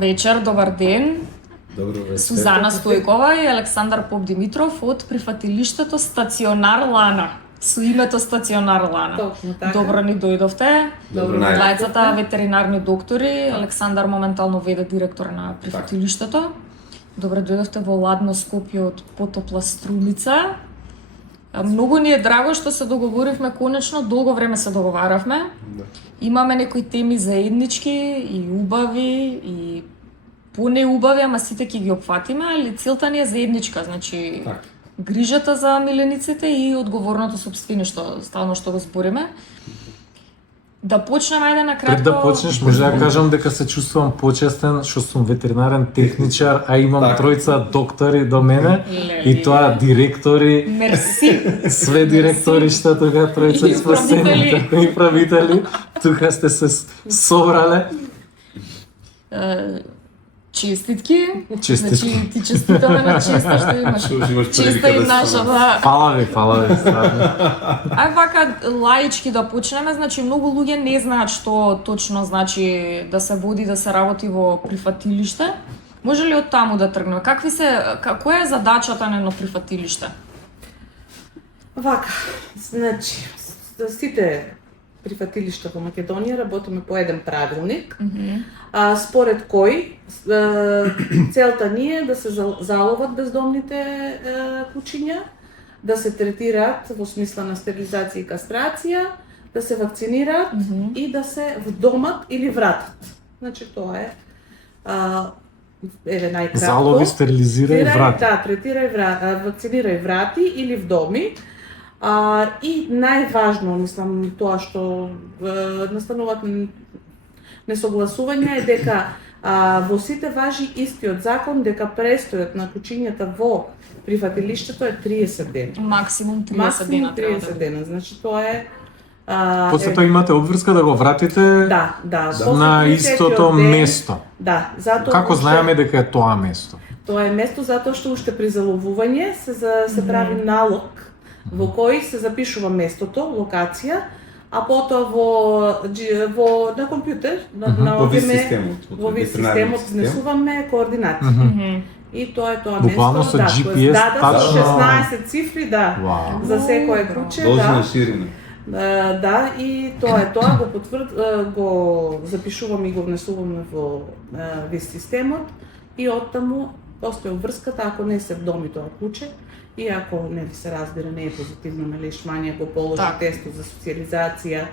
Вечер, добар ден. Добро вечер. Сузана Стојкова и Александар Попдимитров од прифатилиштето Стационар Лана. Со името Стационар Лана. Точно така. Добро ни дојдовте. Добро најдовте. Двајцата ветеринарни доктори. Александар моментално веде директор на прифатилиштето. Добро дојдовте во ладно Скопје од потопла Струмица. Многу ни е драго што се договоривме конечно, долго време се договаравме. Да. Имаме некои теми заеднички и убави и понеубави, ама сите ќе ги опфатиме, али целта ни е заедничка, значи Така. грижата за милениците и одговорното сопствеништво, стално што го збориме. Да почнеме ајде на кратко. Пред да почнеш, може да кажам дека се чувствувам почестен што сум ветеринарен техничар, а имам Така. тројца доктори до мене и тоа директори, Мерси. све директори што тука тројца И спасени, управители. така и правители, тука сте се собрале. Честитки. Честитки. Значи ти честитаме на честа што имаш. Што имаш Честа прилика и да наша, станеш. да. Фала ви, стварно. Ај вака лаички да почнеме, значи многу луѓе не знаат што точно значи да се води, да се работи во прифатилиште. Може ли од таму да тргнеме? Која е задачата на едно прифатилиште? Вака, значи, сите прифатилишта во Македонија работиме по еден правилник, според кој целта ни е да се заловат бездомните кучиња, да се третираат во смисла на стерилизација и кастрација, да се вакцинираат и да се вдомат или вратат. Значи тоа е еве најкратко. Залови, стерилизира и врати. Да, третира и вакцинира и врати или вдоми. И најважно, мислам, тоа што настануваат несогласување е дека во сите важи истиот закон дека престојот на кучињата во прифатилиштето е 30 дена. Максимум 30 Максимум дена треба 30 да дена. Значи тоа е После тоа имате обврска да го вратите да, после на 30-тиот истото ден- место. Да, затоа Како уште- знаеме дека е тоа место? Тоа е место затоа што уште при заловување се прави налог во кој се запишува местото, локација, а потоа во на компјутер, Во ВИС системот. во ВИС ветеринарниот системот внесуваме координати. И тоа е тоа Буквално место, со да, GPS да, тачно- со 16 цифри, да, Вау. за секое куче, Должна да. ширина. Да, и тоа е тоа, го запишуваме и го внесуваме во ВИС системот и оттаму постои врската ако не се вдоми тоа куче и ако не ви се разбира не е позитивно на лишмање, го положи Так. тестот за социјализација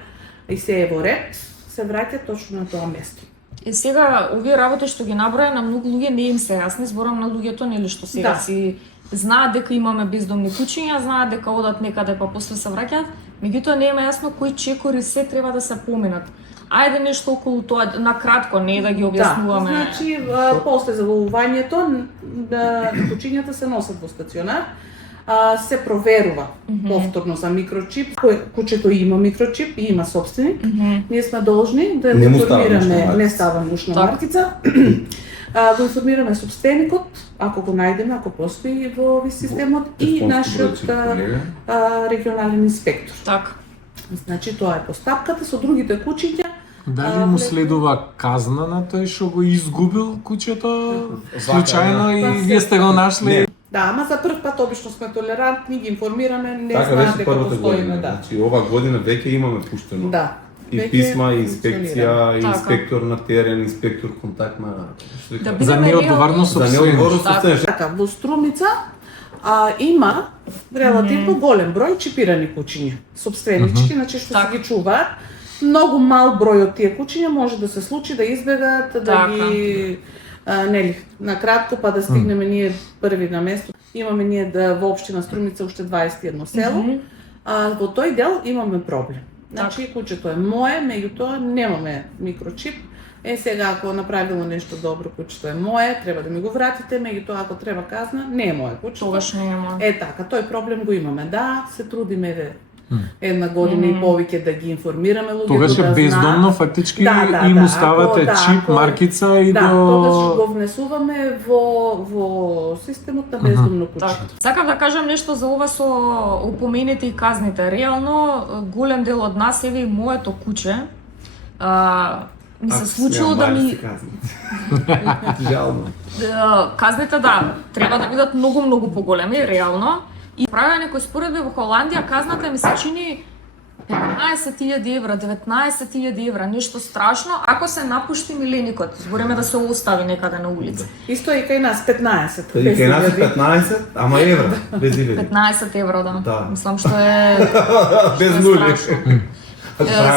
и се е во ред, се враќа точно на тоа место. И сега овие работи што ги наброја на многу луѓе не им се јасни, зборам на луѓето нели што сега Да. си знаат дека имаме бездомни кучиња, знаат дека одат некаде па после се враќаат, меѓутоа не им е јасно кои чекори се треба да се поминат. Ајде нешто околу тоа, на кратко, не да ги објаснуваме. Да, значи после заловувањето кучињата се носат во стационар, се проверува повторно за микрочип. Кучето има микрочип и има собственик. Ние сме должни да Не го му става информираме, ушна не маркица. става ушна Так. маркица. Го информираме собственикот, ако го најдеме, ако постои во ВИС системот и Телефонски нашиот бројче, колега. Так. регионален инспектор. Так. Значи тоа е постапката со другите кучиња. Дали му следува казна на тој што го изгубил кучето случајно и Па вие сте го нашли? Да, ама за прв пат обично сме толерантни, ги информираме, не Така знаат беше дека првата постоиме, година. да. Значи ова година веќе имаме пуштено. Да. И Веќе писма, и функционира. инспекција, и Така. инспектор на терен, инспектор контактна. Да За бидеме неодговарно реални. За собственост. неодговорно Така. собственост. Така, во Струмица има релативно голем број чипирани кучиња, собственички, значи што Така. се ги чуваат. Многу мал број од тие кучиња може да се случи да избегат, да Така. ги нели, на кратко па да стигнеме ние први на место. Имаме ние во општина Струмица уште 21 село. Во тој дел имаме проблем. Значи кучето е мое, меѓутоа немаме микрочип. Сега ако направило нешто добро, кучето е мое, треба да ми го вратите, меѓутоа ако треба казна, не е мое кучето. Тогаш не има. Така, тој проблем го имаме. Да, се трудиме една година и повеќе да ги информираме луѓето Тогаш да е бездомно, знаат. фактички Да, и да, му ставате ако- да, чип, ако- маркица и Да, тогаш до... го внесуваме во системот на бездомно куче. Так. Сакам да кажам нешто за ова со опомените и казните. Реално, голем дел од нас, еве и моето куче, ми се Ако случило да ми Жално. казните треба да бидат многу поголеми, реално. И правя некој споредби во Холандија, казната ми се чини 15.000 евра, 19.000 евра, нешто страшно, ако се напушти миленикот, збориме да се остави некаде на улица. Исто и кај нас 15. Кај без нас илјади. 15, ама евра, без илјади. 15 евро, да. Да. Мислам што е Без што е нули. страшно.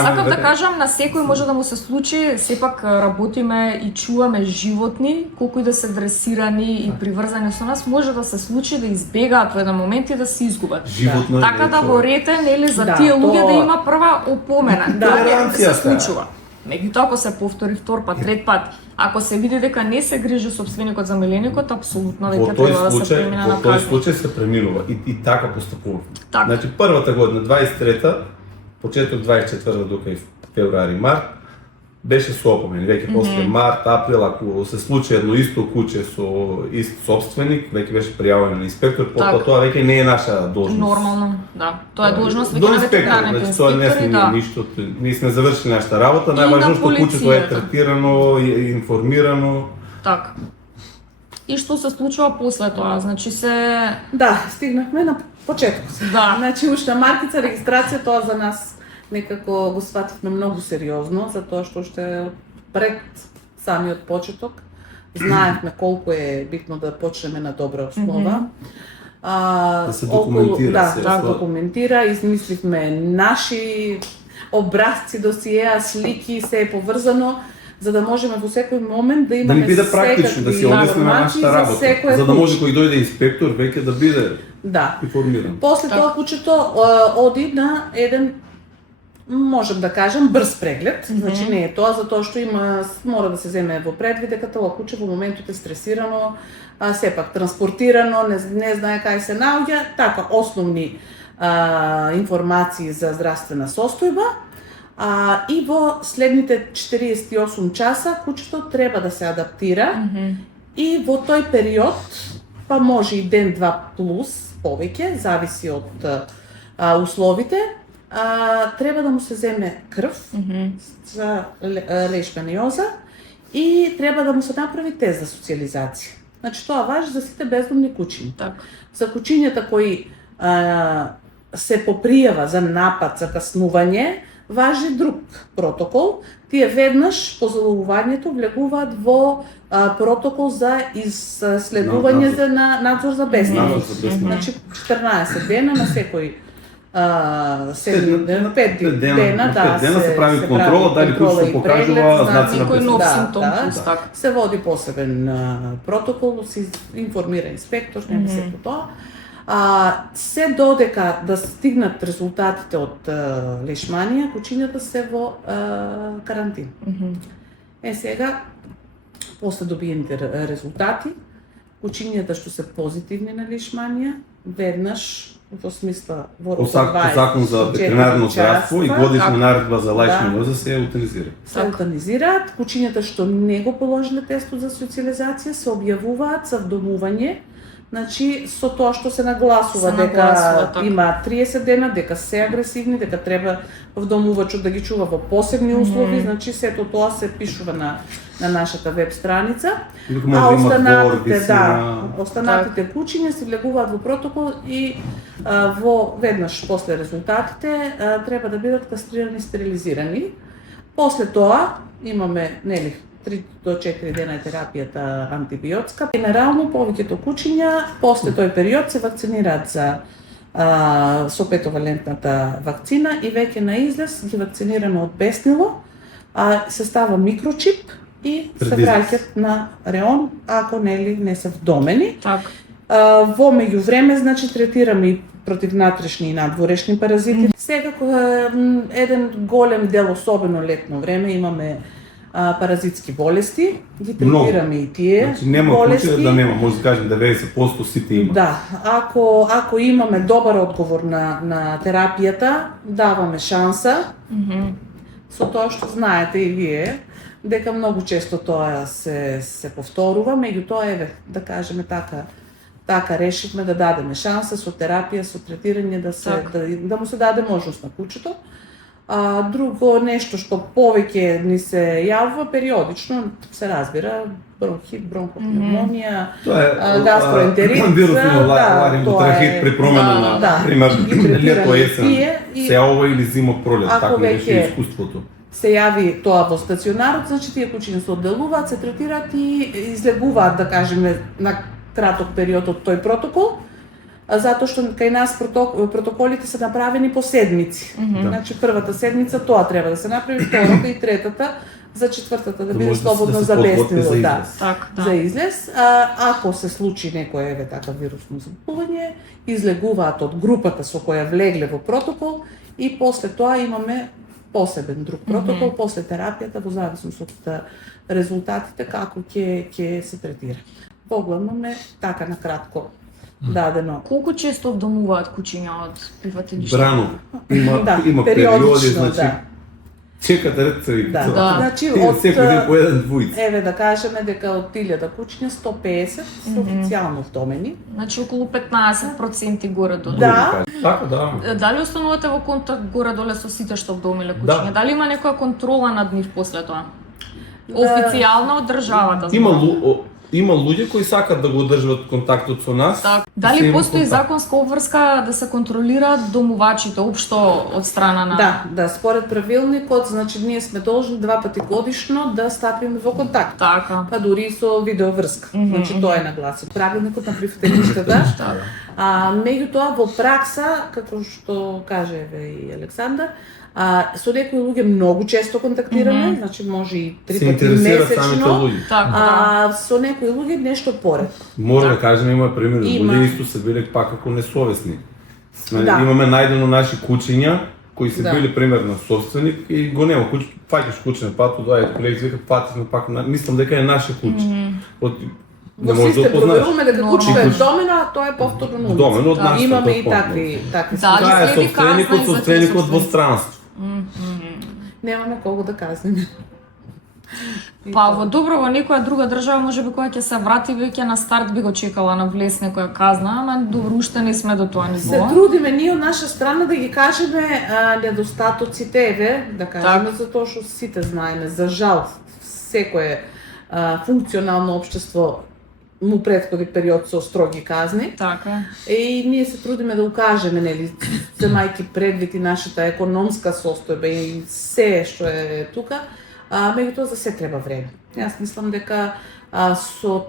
Сакам да кажам, на секој може да му се случи, сепак работиме и чуваме животни, колку и да се дресирани и приврзани со нас, може да се случи да избегаат во еден момент и да се изгубат. Животно е. Така да во рете, нели, за Да, тие луѓе то- да има прва опомена. Да, Тоа толеранцијата. се случува. Меѓутоа, ако се повтори втор пат, трет пат, ако се види дека не се грижи собственикот за миленикот, апсолутно Во веќе тој треба да се случај, премине во на тој казна. случај се преминува и така постапува. Така. Значи првата година, 23-та, почеток 24-та дока и февруари, март, беше со опомени. Веќе после март, април, ако се случи едно исто куќе со ист собственик, веќе беше пријавено на инспектор, потоа Така. тоа веќе не е наша должност. Нормално, да. Тоа е должност До веќе на инспектор, ветеринарните значи тоа не инспектори, сме да. ништо, ние сме завршили нашата работа, И најважно на што куќето е полицијата. третирано, и информирано. Така. И што се случува после тоа? Значи се Да, стигнахме на почеток. Да. Значи уште маркица, регистрација, тоа за нас некако го свативме многу сериозно, затоа што уште пред самиот почеток знаевме колку е битно да почнеме на добра основа. Да се документира Да, се, да, тоа. документира, измисливме наши образци, досиеа, слики, се е поврзано, за да можеме во секој момент да Да имаме ни биде практично, да се секакви објасниме информации нашата за работа, секоја за да може куќа. кој дојде инспектор веќе да биде Да. информиран. После Така. тоа куќето оди на еден, можем да кажем, брз преглед. Значи не е тоа затоа што мора да се земе во предвид дека тоа куќе во моментот е стресирано, сепак транспортирано, не знае кај се наоѓа, така основни информации за здравствена состојба. И во следните 48 часа куќето треба да се адаптира и во тој период, па може и ден-два плюс повеќе, зависи од условите, треба да му се земе крв за лешманиоза и треба да му се направи тест за социализација. Значи тоа важи за сите бездомни кучиња. така. За кучињата кои се попријава за напад, за каснување, важи друг протокол. Тие веднаш по заловувањето влегуваат во протокол за исследување Надзор. за надзор за бесност. Надзор за бесност. Значи 14 дена на секој Пет 5 дена, дена, на пет дена се прави контрола, дали контрола куќето и покажува преглед, знаци на Некој нов Да, симптом да. плюс така. се води посебен протокол, се информира инспектор, нема се по тоа. Се додека да стигнат резултатите од лешманија, кучињата се во карантин. Сега, после добиените резултати, кучињата што се позитивни на лешманија, веднаш во смисла во По закон за 24 ветеринарно здравство и часа, годишна така. наредба за Да. лајшманиоза се еутанизира. се еутанизираат, кучињата што не го положиле тестот за социализација се објавуваат за вдомување. Значи, со тоа што се нагласува Се дека нагласува, така. има 30 дена, дека се агресивни, дека треба вдомувачот да ги чува во посебни услови, значи сето тоа се пишува на нашата веб страница. Дека може да има останатите, породици да, на... останатите кучиња се влегуваат во протокол и во веднаш после резултатите треба да бидат кастрирани и стерилизирани. После тоа имаме, нели, 3 до 4 дена е терапијата антибиотска. Генерално повеќето кучиња после тој период се вакцинираат за со петовалентната вакцина и веќе на излез ги вакцинираме од беснило, се става микрочип и се Пред излез. враќат на реон ако нели не се вдомени. Така. Во меѓувреме, значи, третираме и против натрешни и надворешни паразити. Сега, еден голем дел, особено летно време, имаме паразитски болести, ги третираме и тие Значи нема болести. куче да нема, може да кажем 90% сите има. Да, ако имаме добар одговор на терапијата, даваме шанса, со тоа што знаете и вие, дека многу често тоа се повторува, меѓутоа еве, да кажеме така решивме да дадеме шанса со терапија, со третирање да Така. да му се даде можност на кучето. Друго нешто што повеќе ни се јавува периодично, се разбира, бронхит, бронхопневмонија, гастроентерит, вирусни ларинготрахит при промена на, пример, лето, есен, сеова или зима, пролет, така ми беше искуството. Се јави тоа во стационарот, значи тие кучиња се одделуваат, се третираат и излегуваат, да кажеме, на краток период од тој протокол, затоа што кај нас протоколите се направени по седмици. Значи првата седмица тоа треба да се направи, втората и третата, за четвртата да биде слободно забеснило, за излез. Ако се случи некое така вирусно заболување, излегуваат од групата со која влегле во протокол и после тоа имаме посебен друг протокол, после терапијата, во зависност од резултатите, како ќе се третира. Поглавном е така на кратко дадено. Колку често обдомуваат кучиња од прифатилиштето? Брано. Има периоди, значи, чекате рецеви. Значи, секој ден по еден двојца. Еве да кажеме дека од 1000 кучиња 150 се официјално вдомени. Значи околу 15% горе-долу. Да. Така, да. Дали останувате во контакт горе-доле со сите што вдомиле кучиња? Дали има некоја контрола над нив после тоа? Официјално од државата? Има луѓе кои сакат да го одржуваат контактот со нас. Дали постои законска обврска да се контролираат домувачите општо од страна на... Да, според правилникот, значи ние сме должни 2 пати годишно да стапиме во контакт. Така. Па дури и со видеоврска. Значи тоа е нагласен. Правилникот на прифатилиштата. Меѓутоа во пракса, како што каже и Александар, со некои луѓе многу често контактираме, значи може и 3 пати месечно. Со некои луѓе нешто поред. Може да кажеме, има пример, луѓе исто се биле пак како несовесни. Имаме најдено наши кучиња кои се били примерно собственик и го нема куќ, фаќаш куче на патот, колеги вика патисме пак, мислам дека е наше куче. Во систем проверуваме дека кучето е домено, а тоа е повторно на улица. Домено од нашата. Имаме и такви Тоа е собственикот во странство. Немаме кого да казнеме. Па во добро, во некоја друга држава можеби која ќе се врати веќе на старт би го чекала на влез некоја казна, ама добро уште не сме до тоа ниво. Се трудиме ние од наша страна да ги кажеме недостатоците, еве, да кажеме затоа што сите знаеме, за жал секое функционално општество му претходи период со строги казни. Така. И ние се трудиме да укажеме, нели, земајќи предвид и нашата економска состојба и се што е тука, меѓутоа за се треба време. Јас мислам дека со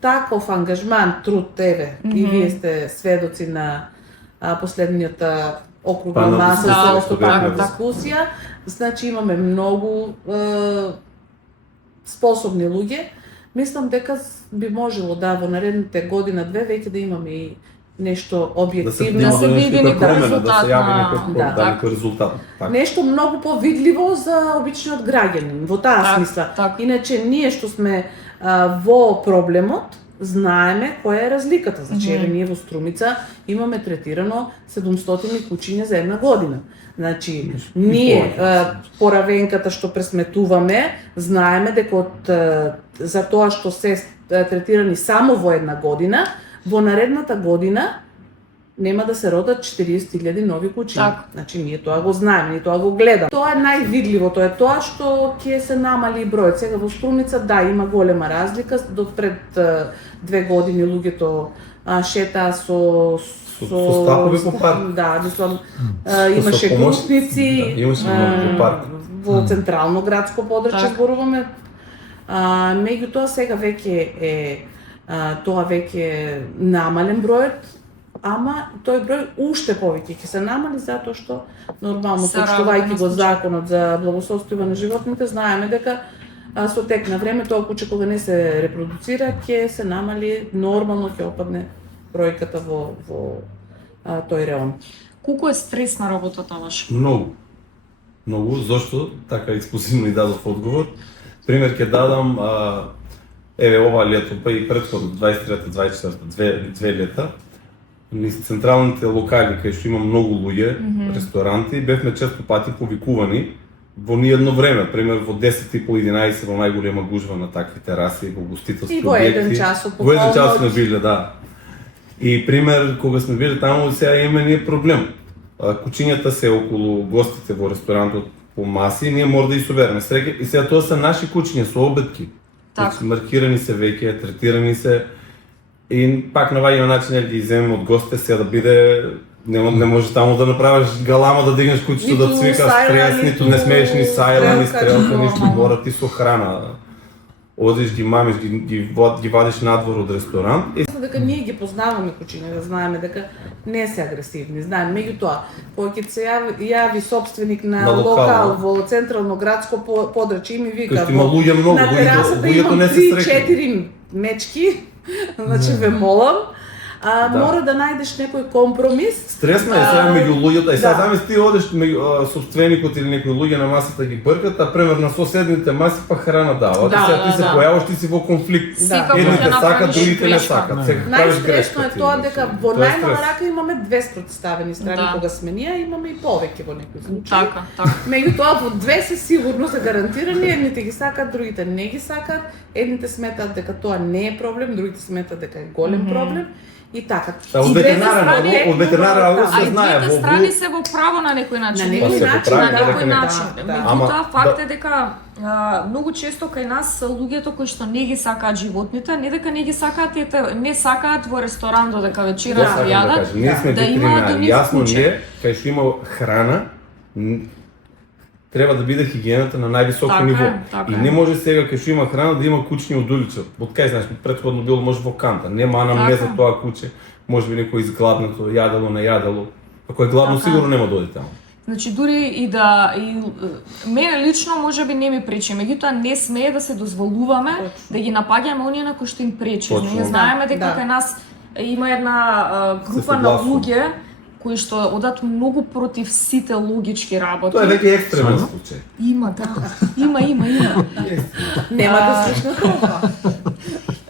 таков ангажман, труд, еве, и вие сте сведоци на последниот округла маса, истопакна дискусија, значи имаме многу способни луѓе. Мислам дека би можело во наредните година-две веќе да имаме и нешто објективно, да се види некој резултат. Нешто многу повидливо за обичниот граѓанин, во таа смисла. Иначе ние што сме во проблемот, знаеме која е разликата. Значи, ние во Струмица имаме третирано 700 кучиња за една година. Значи, ние поравенката што пресметуваме, знаеме дека за тоа што се третирани само во една година, во наредната година нема да се родат 40.000 нови кучиња. Значи, ние тоа го знаеме, ние тоа го гледаме. Тоа е највидливото, е тоа што ќе се намали бројот. Сега во Струмица, има голема разлика. До пред 2 години луѓето шетаа со стапови по парк. Да, мислам, имаше групници во централно градско подрачје зборуваме. Меѓутоа сега веќе е тоа веќе намален бројот, ама тој број уште повеќе ќе се намали затоа што нормално поштувајќи го законот за благосостојба на животните, знаеме дека со тек на време тоа куче кога не се репродуцира ќе се намали, нормално ќе опадне бројката во тој реон. Колку е стресна работата ваша? Многу. Многу, зашто така експозивно и дадов одговор. Пример ќе дадам, еве ова лето, па и претходно 23-24, две лета, низ централните локали кај што има многу луѓе, ресторанти, бевме често пати повикувани во ниедно време, пример во 10:30-11 во најголема гужва на такви тераси, во гостителски објекти. И во еден час од Во еден час сме биле, да. И пример, кога сме биле таму, сега имаме ние проблем. кучињата се околу гостите во ресторантот по маси, ние може да ги собереме. И сега тоа се наши кучиња со обетки. Так. Маркирани се веќе, третирани се. И пак на ваѓа начин да ги земеме од гостите сега да биде не може таму да направиш галама да дигнеш кучето да цвика стрес, ниту не смееш ни сајла, ни стрелка, ништо, мора ти со храна. Одиш, ги мамиш, ги вадиш надвор од ресторант. Дека ние ги познаваме кучиња, да знаеме дека не се агресивни. Знаеме, меѓутоа, кога ќе се јави собственик на локал во централно градско подрачје и ми вика Кај има луѓе многу, на терасата имам не се среќаат. 3-4 мечки, значи ве молам, мора да најдеш некој компромис. Стресно е сега меѓу луѓето, сега да. замисли ти одеш меѓу собственикот или некои луѓе на масата ги бъркат, а пример на соседните маси па храна дават. Сега ти се појаваш, ти си во конфликт. Едните сакат, другите не сакат. Најстресно е тоа дека во најмала рака имаме две спротставени страни кога сме ние, имаме и повеќе во некои случаи. Така. Меѓутоа во две се сигурно се гарантирани, едните ги сакат, другите не ги сакат. Едните сметаат дека тоа не е проблем, другите сметаат дека е голем проблем. И така. Од ветеринарен се знае. Двете страни се во право на некој начин. На некој начин. Меѓутоа факт е дека многу често кај нас луѓето кои што не ги сакаат животните, не дека не ги сакаат, не сакаат во ресторан додека вечераш јадат, да имаат до нив јасно куче. не, кај што има храна, треба да биде хигиената на највисоко ниво. И не може сега кај што има храна да има кучиња од улица. Од кај знаеш, претходно било може во канта. Нема анамнеза тоа куче. Може би некој изгладнато, јадало, најадало. Ако е гладно сигурно нема да оди таму. Значи дури и мене лично можеби не ми пречи, меѓутоа не смее да се дозволуваме да ги напаѓаме оние на кои што им пречи. Ние знаеме дека кај нас има една група на луѓе кои што одат многу против сите логички работи. Тоа е веќе екстремен случај. Има, да. Има. Нема да слушна тоа.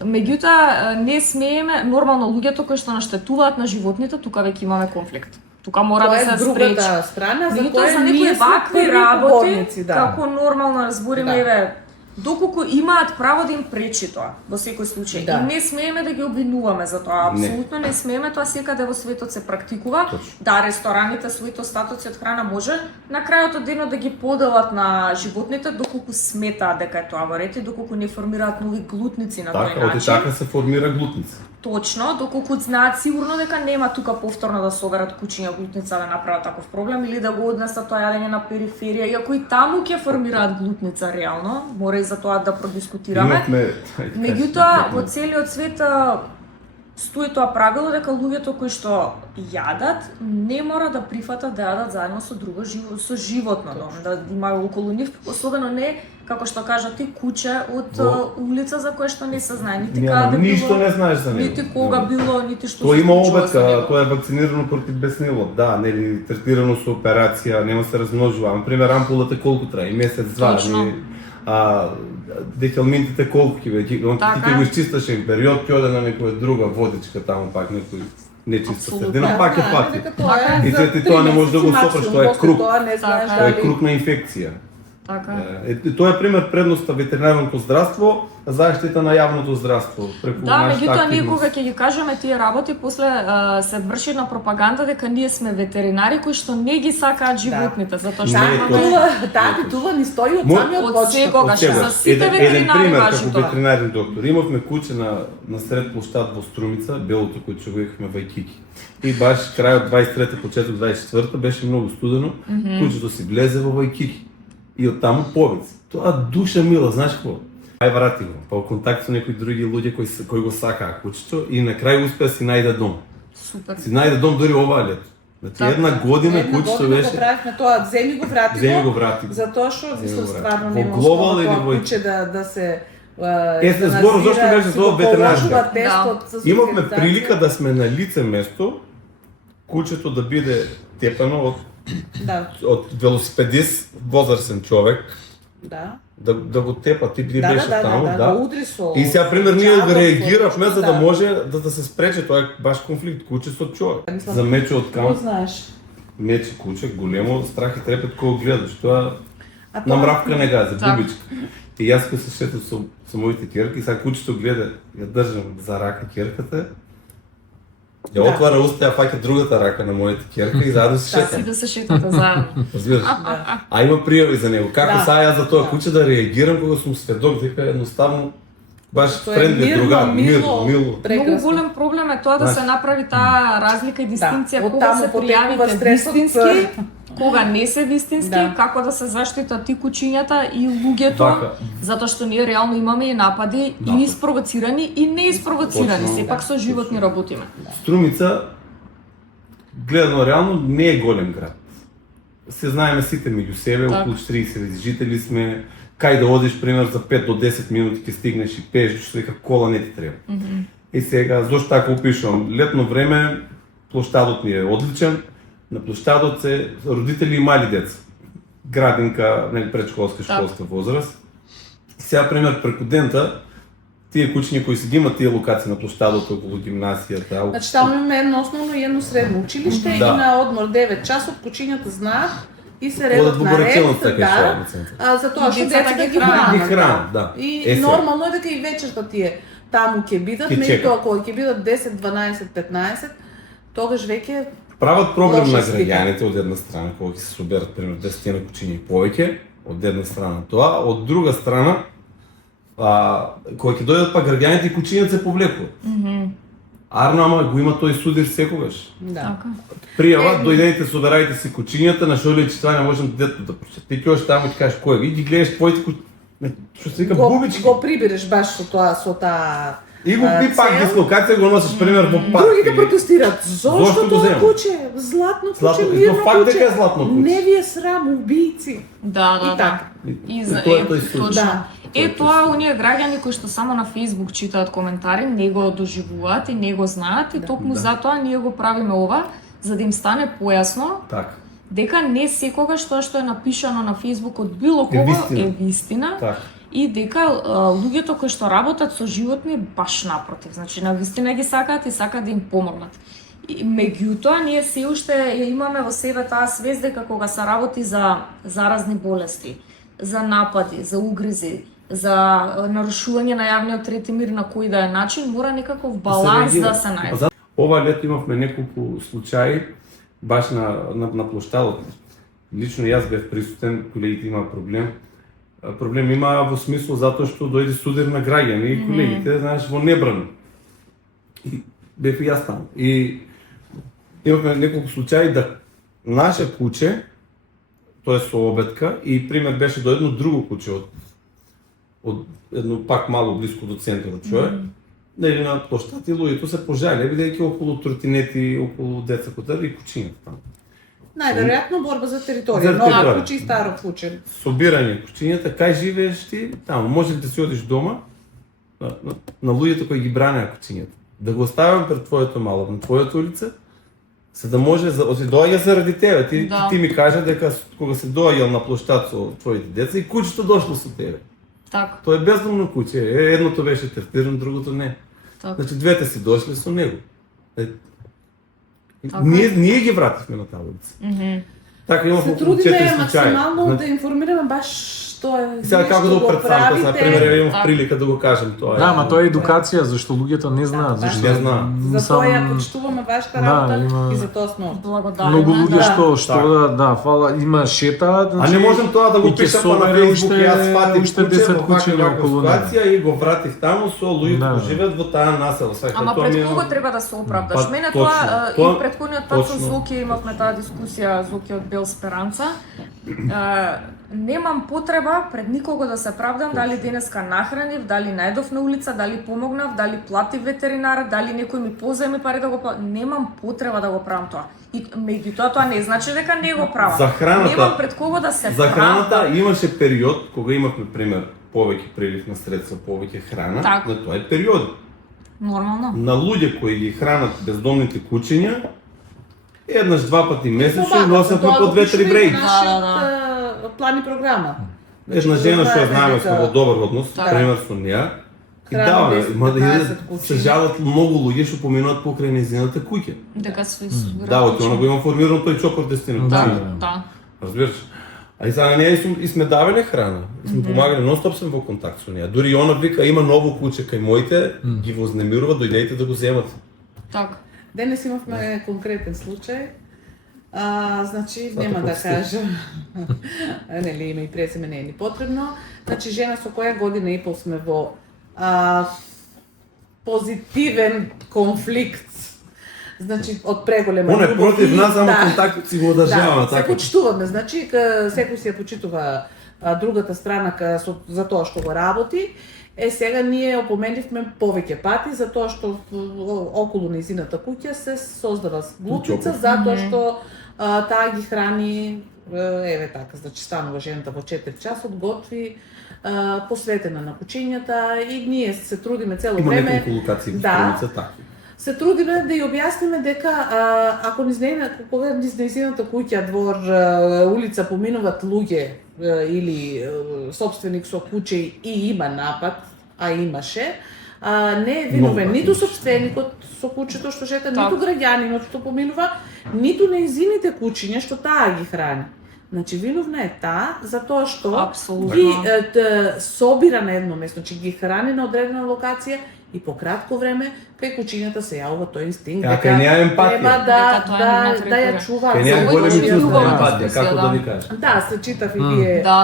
Меѓутоа не смееме, нормално луѓето кои што наштетуваат на животните, тука веќе имаме конфликт. Тука мора да се спречи. Тоа е страна за која за некои вакви работи, да. како нормално разбориме, еве, доколку имаат право да им пречи тоа во секој случај. Да. И не смееме да ги обвинуваме за тоа, апсолутно не смееме, тоа секаде во светот се практикува. Да, рестораните своите остатоци од храна може на крајот од денот да ги поделат на животните доколку сметаат дека е тоа во ред и доколку не формираат нови глутници на тој начин. Така се формира глутница. Точно, доколку знаат сигурно дека нема тука повторно да соберат кучиња глутница да направат таков проблем или да го однесат тоа јадење на периферија, иако и таму ќе формираат глутница реално, мора и за тоа да продискутираме. Меѓутоа, во целиот свет стои тоа правило дека луѓето кои што јадат не мора да прифатат да јадат заедно со друго со животно, да има околу нив, особено не како што кажа ти куче од улица за кое што не се знае нити каде било. Ништо не знаеш за него. Нити кога било, нити што тоа има обетка, тоа е вакцинирано против беснилот, да, нели третирано со операција, нема се размножува. Например, ампулата колку трае, месец, два, дехелминтите колку ќе веќе, ти ќе го изчисташ еден период, ќе оде на некоја друга водичка таму пак некој нечиста средина, пак ќе пати. И ти тоа не можеш да го сопреш, тоа е круг. Тоа е круг на инфекција. Тоа е пример предноста ветеринарното здравство, заштита на јавното здравство преку нашата активност. Да, меѓутоа ние кога ќе ги кажеме тие работи, после се врши една пропаганда дека ние сме ветеринари кои што не ги сакаат животните, затоа што таа титула ни стои од самиот почеток. За сите ветеринари важи тоа. Како ветеринарен доктор, имавме куче на сред площад во Струмица, белото куче го имавме Вајкики. И баш крајот 23-та, почеток 24-та беше многу студено, кучето си влезе во Вајкики. И од таму повец. Тоа душа мила, знаеш какво? Ај врати го, па во контакт со некои други луѓе кои го сакаа кучето и на крај успеа си најде дом. Супер. Си најде дом дури оваа лето. Значи една година кучето беше. Една година го правихме тоа, земи го врати го. Затоа што мислам стварно нема основа тоа куче да се зборот зошто беше тоа ветеринарски. Имавме прилика да сме на лице место кучето да биде тепано од велосипедист, возрастен човек. Да го тепа, ти беше таму, да. И сега пример ние реагиравме за да може да се спречи тоа баш конфликт куче со човек. За мече од камп. Мече куче големо, страх и трепет кога гледаш. Тоа на мравка не гази, бубичка. И јас кога се шетам со моите ќерки, сега кучето гледа, ја држам за рака ќерката. Ја Да. отвара уста, ја фаќа другата рака на мојата ќерка и заедно се Си шетаме. да се шетате заедно. Разбираш? Да. А има пријави за него. Како Да. сега јас за тоа Да. куче да реагирам кога сум сведок дека едноставно баш Тоа е френдли мирно, другар, мило. мило. Многу Прекрасно. голем проблем е тоа да се Знаеш. направи таа разлика и дистинција Да, кога оттаму се потекува пријавите стресот. вистински, кога не се вистински, Да. како да се заштитат и кучињата и луѓето, Така. затоа што ние реално имаме и напади Да. и испровоцирани и неиспровоцирани, Точно. сепак Да. со животни работиме. Струмица, гледано реално, не е голем град. Се знаеме сите меѓу себе, Така. околу 40 жители сме. Кај да одиш, пример, за 5 до 10 минути ќе стигнеш и пееш, што вика кола не ти треба. И сега, зошто така опишувам? Летно време, площадот ни е одличен. На площадот се родители и мали деца. Градинка, нели, предшколска, Так. школска возраст. И сега, пример, преку дента, тие кучиња кои си ги имат тие локации на площадот околу гимназијата, Значи таму имаме едно основно и едно средно училиште Да. и на одмор 9 часот кучињата знаат и се Одат редат во на Горечилната ред, кај што е да, на центар. за тоа И што децата децата ги ги хранат. Ги хранат. хранат, да. И Е, сега. нормално е дека и вечерта тие таму ќе бидат, Ќе чекат. меѓутоа кога ќе бидат 10, 12, 15, тогаш веќе Прават проблем Лоша на слика. граѓаните од една страна, кога ќе се соберат пример 10 на кучиња и повеќе, од една страна тоа, од друга страна, кога ќе дојдат па граѓаните и кучињата се повлекуваат. Арно, ама го има тој судир секогаш. да. Така. Пријава, дојдете, собирајте си кучињата, на шо ли че това не можам детето да прочета. Ти ќе ош таму и ти кажеш кој е, и ги гледаш твоите што се вика бубички. Го прибереш баш со таа И го и пак цел. дислокација го носиш пример во парк. Другите или- протестираат. Зошто Зошто го тоа земам? куче? Златно куче, Златно- и то мирно факт куче. дека е златно куче. Не ви е срам, убийци. Да, да, И да. така. И И тоа е тој случај. точно. Да. Е, Тоа е тоа оние граѓани кои што само на Facebook читаат коментари, не го доживуваат и не го знаат и токму Да. затоа ние го правиме ова, за да им стане појасно Така, дека не секогаш тоа што е напишано на Facebook од било Е кого вистина. е вистина. така. И дека луѓето кои што работат со животни баш напротив, значи на вистина ги сакаат и сакаат да им помогнат. И меѓутоа ние се уште ја имаме во себе таа свест дека кога се работи за заразни болести, за напади, за угризи, за нарушување на јавниот ред и мир на кој да е начин, мора некаков баланс да се најде. Ова лето имавме неколку случаи баш на площадот. Лично јас бев присутен, колегите имаа проблем. Проблем има во смисло затоа што дојде судир на граѓани и колегите, знаеш, во небрано. И бев и јас таму. И имавме неколку случаи да наше куче, тоа е со обетка, и пример беше до едно друго куче од едно пак мало блиско до центарот човек, нели на площад и луѓето се пожалија бидејќи околу тротинети, околу деца котар и кучињата таму. Најверојатно борба за територија, За ново територија. куче и старо куче. Собирање кучињата, кај живееш ти таму, може ли да си одиш дома на луѓето кои ги бранеа кучињата, да го оставам пред твоето мало, на твојата улица, за да може, оти доаѓа заради тебе, Да. ти ми кажа дека кога се доаѓал на площад со твоите деца и кучето дошло со тебе. Така, Тоа е бездомно куче, едното беше третирано, другото не. така. Значи двете си дошле со него. Така. Ние ги вративме на таа улица. Така имав Се околу 4 трудиме случаи. максимално да информираме баш што е. И сега како да го представам тоа, пример, имав Так. прилика да го кажам тоа. Да, ама тоа е едукација, зашто луѓето не знаат, Да, зашто не знаат. За сам- тоа ја почитуваме вашата Да, работа има- и за тоа сме овде. Благодарна. Многу луѓе да. што Так. да, фала, има шета, А не можам тоа да и го ќе пишам па на собере Facebook, и јас фатих уште куче 10 во кучиња ваква околу него. ситуација и го вратив таму со луѓето Да, кои да. живеат во таа населба. Сега, Ама тоа пред ми е- кого треба да се оправдаш? Па, Мене точно. тоа Тоа- и предходниот пат со точно. Зоки имавме таа дискусија, Зоки од Бел Сперанца. Немам потреба пред никого да се правдам дали денеска нахранив, дали најдов на улица, дали помогнав, дали платив ветеринар, дали некој ми позајми пари да го платам. Немам потреба да го правам тоа. И меѓутоа тоа не значи дека не го правам. За храната- Немам пред кого да се За храната правдам. имаше период кога имавме пример повеќе прилив на средства, повеќе храна, Так. на тоа е период. Нормално. На луѓе кои ги хранат бездомните кучиња, еднаш два пати месечно Помагат, носевме тоа по го 2-3 пишува и брејки. во нашиот план и програма. Една Значи, жена што ја знаеме знаеме дека- сме во добар однос, Да. пример со неа, и Храни даваме, 10, ма да 15 се кучиња. жалат многу луѓе што поминуваат покрај нејзината куќа. Дека се Да, од она го има формирано тој чопор 10 Да, кучиња. да. Разбираш? А и сега на неја и сме давале храна, и сме помагали, нон-стоп сме во контакт со неа. Дури и она вика, има ново куче кај моите, ги вознемирува, дојдете да го земат. Така. Денес имавме конкретен случај. Значи, Сато нема да пости. кажам, нели, име и презиме не е ни потребно. Значи, жена со која година и пол сме во позитивен конфликт. Значи, од преголема Он е љубов против и- нас, ама да. контакт си го одржаваме, се така. почитуваме, значи, секој си ја почитува другата страна за тоа што го работи. Сега ние опоменивме повеќе пати за тоа што околу нејзината куќа се создава глупица Чопор. затоа што таа ги храни, еве така, значи станува жената во 4 часот, готви, посветена на кучињата и ние се трудиме цело Има време. неколку локации во Да. страница такви. Се трудиме да ја објасниме дека ако кога низ нејзината куќа, двор, улица поминуваат луѓе или собственик со куќе и има напад, а имаше, не е виновен Много ниту пати. собственикот со куќето што шета, Така. ниту граѓанинот што поминува, ниту нејзините куќиња што таа ги храни. Значи виновна е таа затоа што Апсолутно. ги собира на едно место, значи ги храни на одредена локација и по кратко време кај куќињата се јавува тој инстинкт Кај неа емпатија. треба Дека тоа е да на ја територија. чуваат. Кај неа Овој големи случај чувства убава емпатија, дискусија, како да да. ви кажам. Да, се читав и вие Да.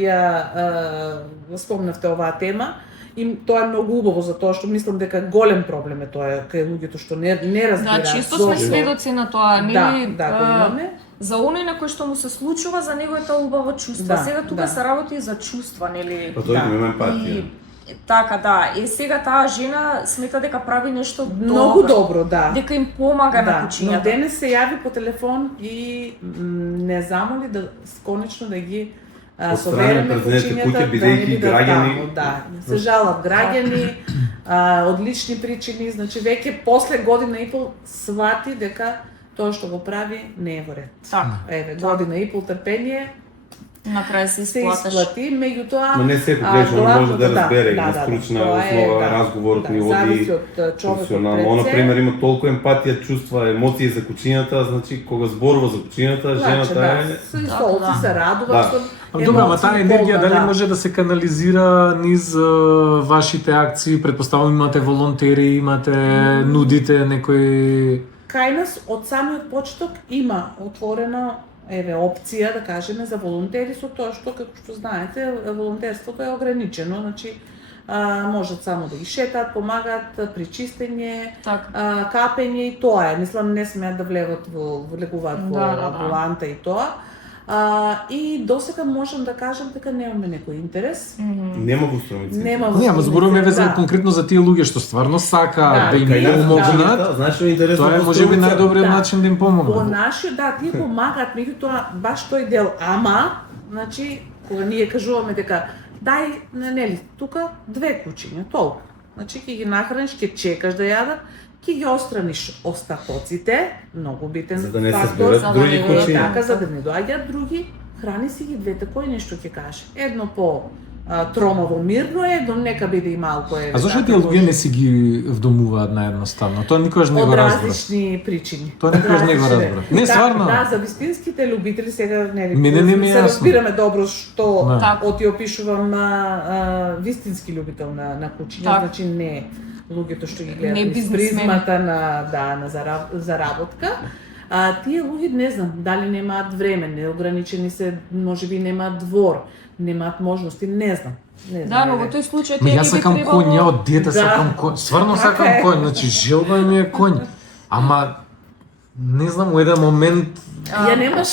ја спомнавте оваа тема. И тоа е многу убаво затоа што мислам дека голем проблем е тоа кај луѓето што не разбираат. Да, чисто сме зошто. сведоци на тоа, нели? Да, го имаме. За оној на кој што му се случува, за него е тоа убаво чувство. Да, Сега тука да. се работи и за чувства, нели? Па тој Да. има емпатија. И така, да. И сега таа жена смета дека прави нешто Многу добро, да. дека им помага на Да, но кучињата. денес се јави по телефон и не замоли да конечно да ги Отстрани совереме пред нивните куќињата куќи, да не бидејќи бидат граѓани. таму, да. Се жалат граѓани од лични причини, значи веќе после година и пол свати дека тоа што го прави не е во ред. Така. Еве, година и пол трпение На крај се се исплаташ. исплати, меѓутоа Ма не секој грешно може да разбере, на да, стручна тоа е, основа, да, разговорот да, ни води зависи од човекот професионално. пред Он, се. например, има толку емпатија, чувства, емоции за кучињата, значи кога зборува за кучињата, Плаче, жената да, е се солци, да. се радува Да. што Ама добро, ама таа енергија дали да. може да се канализира низ вашите акции? Предпоставам имате волонтери, имате нудите некои. Кај нас од самиот почеток има отворена опција, да кажеме, за волонтери со тоа што, како што знаете, волонтерството е ограничено, значи можат само да ги шетаат, помагаат при чистење, Така. капење и тоа е. Мислам, не смеат да влегат влегуваат во Да. амбуланта и тоа. И досега можам да кажам дека немаме некој интерес. нема го стромици. Нема Не, ама зборуваме да. за конкретно за тие луѓе што стварно сака Да, да им Кај нас помогнат. значи интересно. Тоа е можеби најдобриот Да. начин да им По помогнат. нашиот, да, тие помагаат, меѓутоа баш тој дел, ама, значи, кога ние кажуваме дека дај, нели, тука 2 кучиња, толку. Значи, ќе ги нахраниш, ќе чекаш да јадат, ќе ги остраниш остатоците, многу битен За да не се фактор, зберат за да други не кучиња. така, за да не доаѓаат други, храни си ги двете, кој нешто ќе каже. Едно по тромаво мирно е, едно нека биде и малку е. А зошто тие луѓе не си ги вдомуваат наедноставно? Тоа никогаш не од го разбрав. различни причини. Тоа никогаш не го Различни. разбрав. Не, Да, стварно. Да, за вистинските љубители сега нели. Мене не ми е се јасно. разбираме добро што Да. Така. од ја опишувам вистински љубител на кучиња, Так. значи не луѓето што ги Не гледаат низ бизнисмени. призмата на заработка. Тие луѓе не знам дали немаат време, неограничени се, можеби немаат двор, немаат можности, не знам. Не Да, знам. но во еве. тој случај Ма тие јас не би сакам требало... конј, ја од дете Да. сакам конј. Стварно Така сакам е. конј, значи желба ми е конј. Ама не знам, у еден момент Ја немаш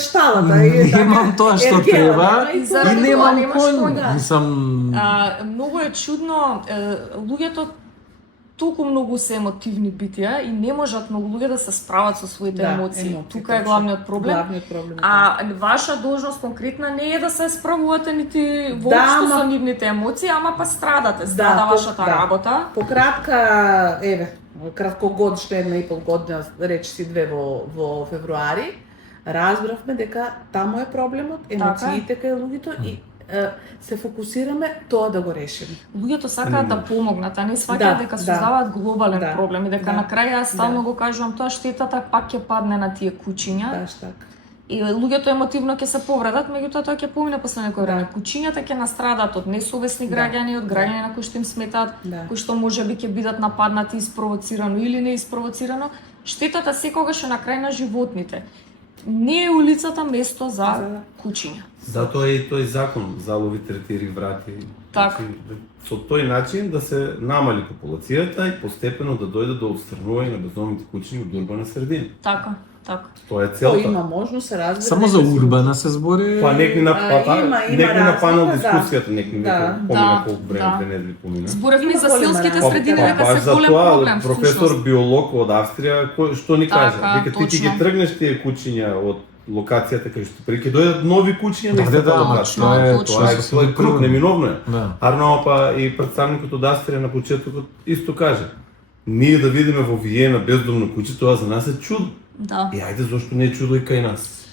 шталата и немам тоа што ергела, треба нема и и заради и тоа. тоа немам немаш конј. конј, да. Мислам, Многу е чудно, луѓето толку многу се емотивни битија и не можат многу луѓе да се справат со своите емоции. Тука е точно. главниот проблем. Главниот проблем е тоа. А ваша должност конкретна не е да се справувате нити Да, воопшто со ама- нивните емоции, ама па страдате, страда вашата да. работа. По кратка, краткогодишна, 1,5 година, речиси 2 во февруари, разбравме дека таму е проблемот, емоциите кај луѓето и се фокусираме тоа да го решиме. Луѓето сакаат да помогнат, а не сваќаат Да, дека да. создаваат глобален Да, проблем и дека да, на крај јас стално да. го кажувам тоа, штетата пак ќе падне на тие кучиња. Баш така. и луѓето емотивно ќе се повредат, меѓутоа тоа ќе помине после некој време. Куќињата ќе настрадат од несовесни граѓани, од граѓани на кои што им сметаат, кои што можеби ќе бидат нападнати испровоцирано или не испровоцирано. Штетата секогаш е на крај на животните. Не е улицата место за куќиња. Затоа е и тој закон за лови, третири, врати. Така. Со тој начин да се намали популацијата и постепено да дојде до отстранување на бездомните куќиња од урбана средина. Така. Тоа е Тоа целта. има можност се разбира. Само за урбана се збори. Па некни на некни на панел разлика, дискусијата, некни помина колку време, 2 недели помина. Зборевме Има за голема селските разлика. средини дека Баш се за голем тоа проблем. професор всушност. биолог од Австрија што ни кажа, Така, дека ти ќе точно. ги тргнеш тие куќиња од локацијата кај што преки ќе дојдат нови куќиња на Да, истата ама локација. тоа е Точно. Тоа е свој круг, неминовно е. Да. Арно па и представникот од Австрија на почетокот исто каже. Ние да видиме во Виена бездомно куќе, тоа за нас е чудо. Да. И ајде зошто не е чудо и кај нас.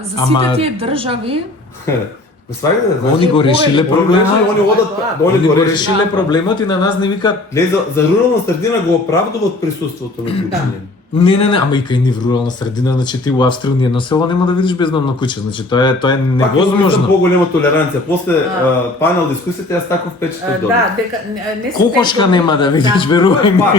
За Ама- сите тие држави, Сваѓате, Они го решиле проблемот. Они одат, Они они го решиле. решиле проблемот и на нас не викаат За рурална средина го оправдуваат присуството на куќиња. не, ама и кај ни в рурална средина, значи ти во Австрија ни едно село нема да видиш бездомно куќе, значи тоа е Пак невозможно. поголема толеранција. После панел дискусијата јас таков впечаток добив. Да, дека не се Кокошка бездомни. нема да видиш, Да. верувај ми. Пак,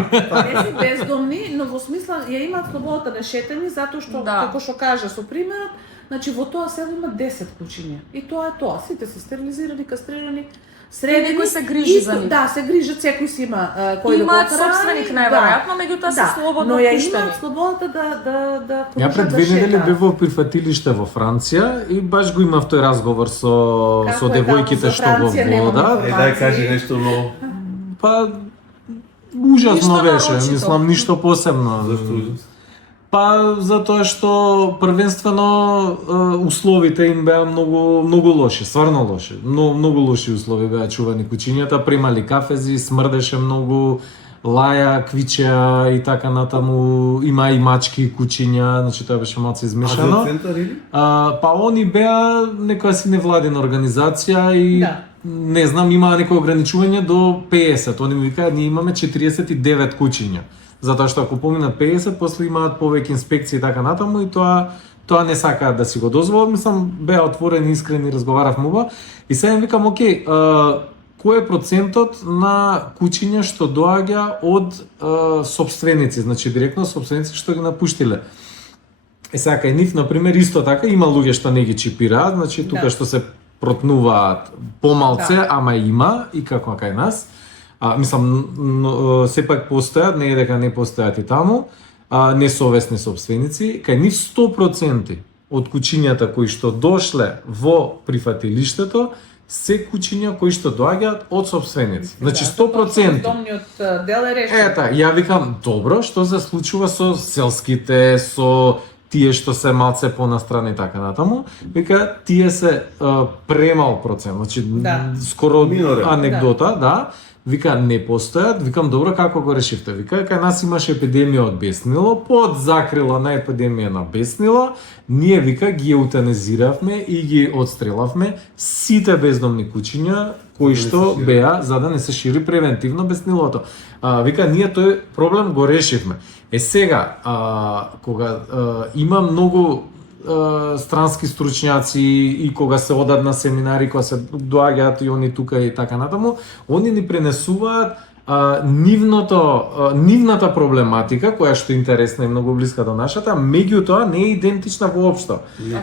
Не се бездомни, но во смисла ја имаат слободата на шетање затоа што Да. како што кажа со примерот, значи во тоа село има 10 куќиња. И тоа е тоа. Сите се стерилизирани, кастрирани, средени. Некој се грижи за нив. Да, се грижат, секој си има кој да го имаат храни. сопственик најверојатно, меѓутоа се слободно но ја пуштени. имаат слободата да Ја пред 2 недели бев во прифатилиште во Франција и баш го имав тој разговор со Како е девојките таму за што го Франција, немаме водат. дај кажи нешто ново. Па ужасно Ништо беше, нарочито. мислам ништо посебно. Зашто ужас? Па затоа што првенствено условите им беа многу лоши, стварно лоши. Многу лоши услови беа чувани куќињата, примали кафези, смрдеше многу, лаја, квичеа и така натаму, има и мачки куќиња, значи тоа беше малце А измешано. за центар или? Па они беа некоја си невладина организација и Да. не знам, имаа некои ограничување до 50. Они ми викаат, ние имаме 49 куќиња. Затоа што ако поминат 50, после имаат повеќе инспекции и така натаму и тоа не сакаат да си го дозволат. Мислам, беа отворени, искрени, разговаравме оба. И сега им викам, окей, кој е процентот на куќиња што доаѓа од сопственици, значи директно сопственици што ги напуштиле. Сега кај нив, например, исто така има луѓе што не ги чипираат, значи тука Да. што се протнуваат помалце, Да. ама има и како кај нас. Мислам, сепак постојат, не е дека не постојат и таму, несовесни сопственици. Кај нив 100% од куќињата кои што дошле во прифатилиштето, се куќиња кои што доаѓаат од сопственици. Значи 100%. Домниот дел е решен. Ета, ја викам, добро, што се случува со селските, со тие што се малце понастрани и така натаму, вика, тие се премал процент, значи Да. скоро Минорен. анекдота, да. Вика, не постојат, викам, добро, како го решивте? Вика, кај нас имаше епидемија од беснило, под закрила на епидемија на беснило, ние, вика, ги еутанизиравме и ги отстрелавме сите бездомни куќиња кои што беа за да не се шири превентивно беснилото. Вика, ние тој проблем го решивме. Сега, кога има многу странски стручњаци и кога се одат на семинари, кога се доаѓаат и они тука и така натаму, они ни пренесуваат нивната проблематика, која што е интересна и многу блиска до нашата, меѓутоа не е идентична воопшто.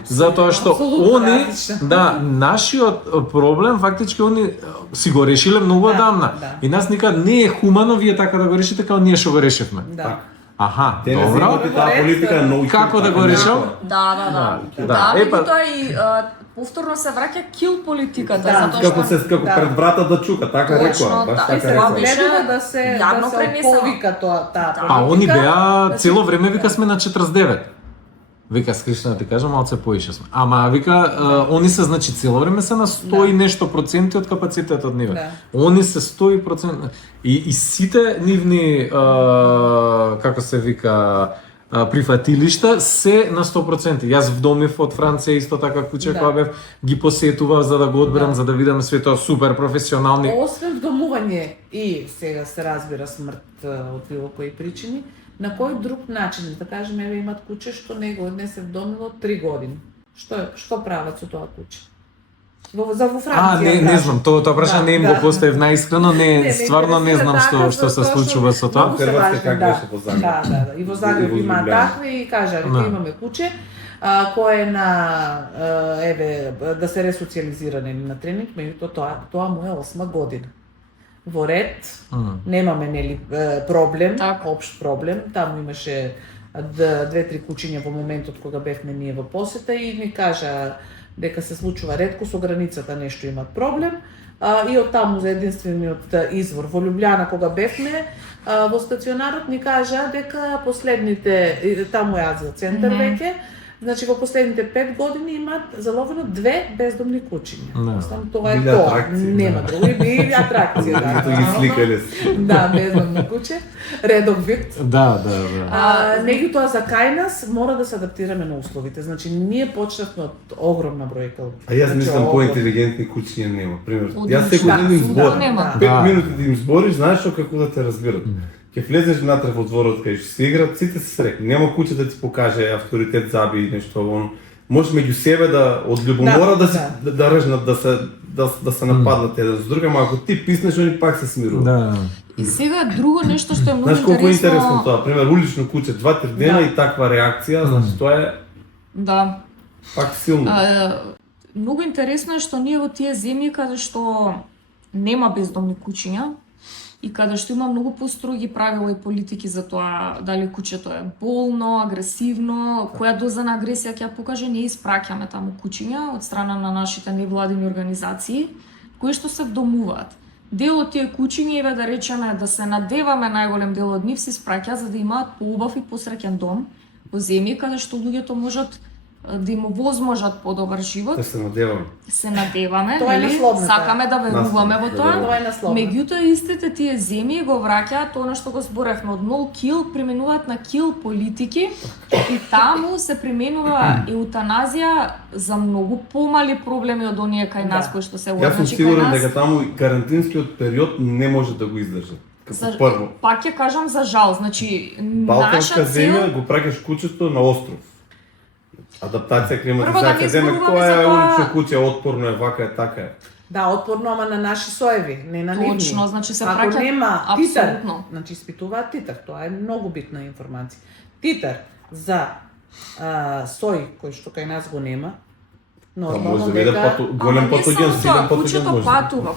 Затоа што Апсолутно они, различна. да, нашиот проблем фактички они си го решиле многу Да, одамна. да. И нас никад не е хумано вие така да го решите како ние што го решивме. Да. Аха, Те не добро. земат и таа политика е многу Како да го решам? Да. Да, Меѓутоа и повторно се враќа кил политиката, Да. затоа Како што како Да. пред врата да чука, така Точно, рекоа, баш да. така И се Тоа рекоа. беше гледува да се јавно пренесено. повика таа политика. А они беа Значи, цело време вика сме на 49. Вика, скришно да ти кажам, малце поише сме. Ама вика, они се значи цело време се на 100 и нешто проценти од капацитетот ниве. Да. Они се 100%. И сите нивни како се вика прифатилишта се на 100%. Јас вдомив од Франција исто така куќе Да. кога бев, ги посетував за да го одберам, Да. за да видам све тоа супер професионални. Освен вдомување и сега се разбира смрт од било кои причини, на кој друг начин, да кажеме, еве имат куче што него не се вдомило 3 години. Што прават со тоа куче? Во Франција. Не кажам. знам, тоа прашање не им го поставив наискрено, Не, стварно не знам интересира што се затоа случува со тоа. многу се Хрватска важни, как да. беше во Загреб. Да. И во Загреб И во има Ljubljana. такви и кажа, Да. река имаме куче, кој е на еве да се ресоциализира нели на тренинг, меѓутоа тоа му е 8 година. Во ред немаме нели проблем, Така. општ проблем, таму имаше 2-3 кучиња во моментот кога бевме ние во посета и ни кажа дека се случува ретко со границата нешто имат проблем. И од таму за единствениот извор во Ljubljana кога бевме во стационарот ни кажа дека последните таму е Азија центар веќе. Значи во последните 5 години имаат заловено 2 бездомни кучиња. Да. Мислам тоа е Биле тоа. атракции, Нема да. друго и били атракција, да. Ето ги сликале се. Да, бездомно куче, редов вид. Да. Меѓутоа за кај нас мора да се адаптираме на условите. Значи ние почнавме од огромна бројка. А јас мислам Значи, поинтелигентни кучиња нема. Пример, Одлично. јас секој ден им Да, зборам. нема. 5 Да. минути да им збориш, знаеш што како да те разберат. Ќе влезеш внатре во дворот кај што се играат, сите се срекни. Нема куче да ти покаже авторитет заби нешто оно. Може меѓу себе да од љубомора да ржнат, да се нападнат еден за друг, ама ако ти писнеш, они пак се смируваат. Да. И сега друго нешто што е многу Знаеш колку е интересно интересно. тоа? Пример, улично куче 2-3 дена Да. и таква реакција, значи тоа е Да. пак силно. Многу интересно е што ние во тие земји каде што нема бездомни кучиња и каде што има многу построги правила и политики за тоа дали кучето е болно, агресивно, која доза на агресија ќе ја покаже, ние испраќаме таму кучиња од страна на нашите невладини организации кои што се вдомуваат. Дел од тие кучиња, еве да речеме, да се надеваме најголем дел од нив се испраќа за да имаат поубав и посреќен дом во земји каде што луѓето можат да им овозможат подобар живот. Да се надевам. Се надеваме, Тоа е нели? насловната. Сакаме да веруваме во тоа. Тоа е насловно. Меѓутоа истите тие земји го враќаат тоа што го зборевме од no kill, применуваат на kill политики и таму се применува еутаназија за многу помали проблеми од оние кај нас Да. кои што се Јас сум кај сигурен нас. дека таму карантинскиот период не може да го издржи. Како прво, Пак ќе кажам за жал, значи Балканска наша цел земја го праќаш кучето на остров. Адаптација, Прво да климатизација, не земја зборуваме која за е тоа- улично куќе, отпорно е, вака е, така е. Да, отпорно, ама на наши соеви, не на нивни. Точно, значи се Ако праќа нема титар, апсолутно. значи испитуваат титар, тоа е многу битна информација. Титар за сој кој што кај нас го нема, Може нормално да биде голем патоген, силен патоген кучето може.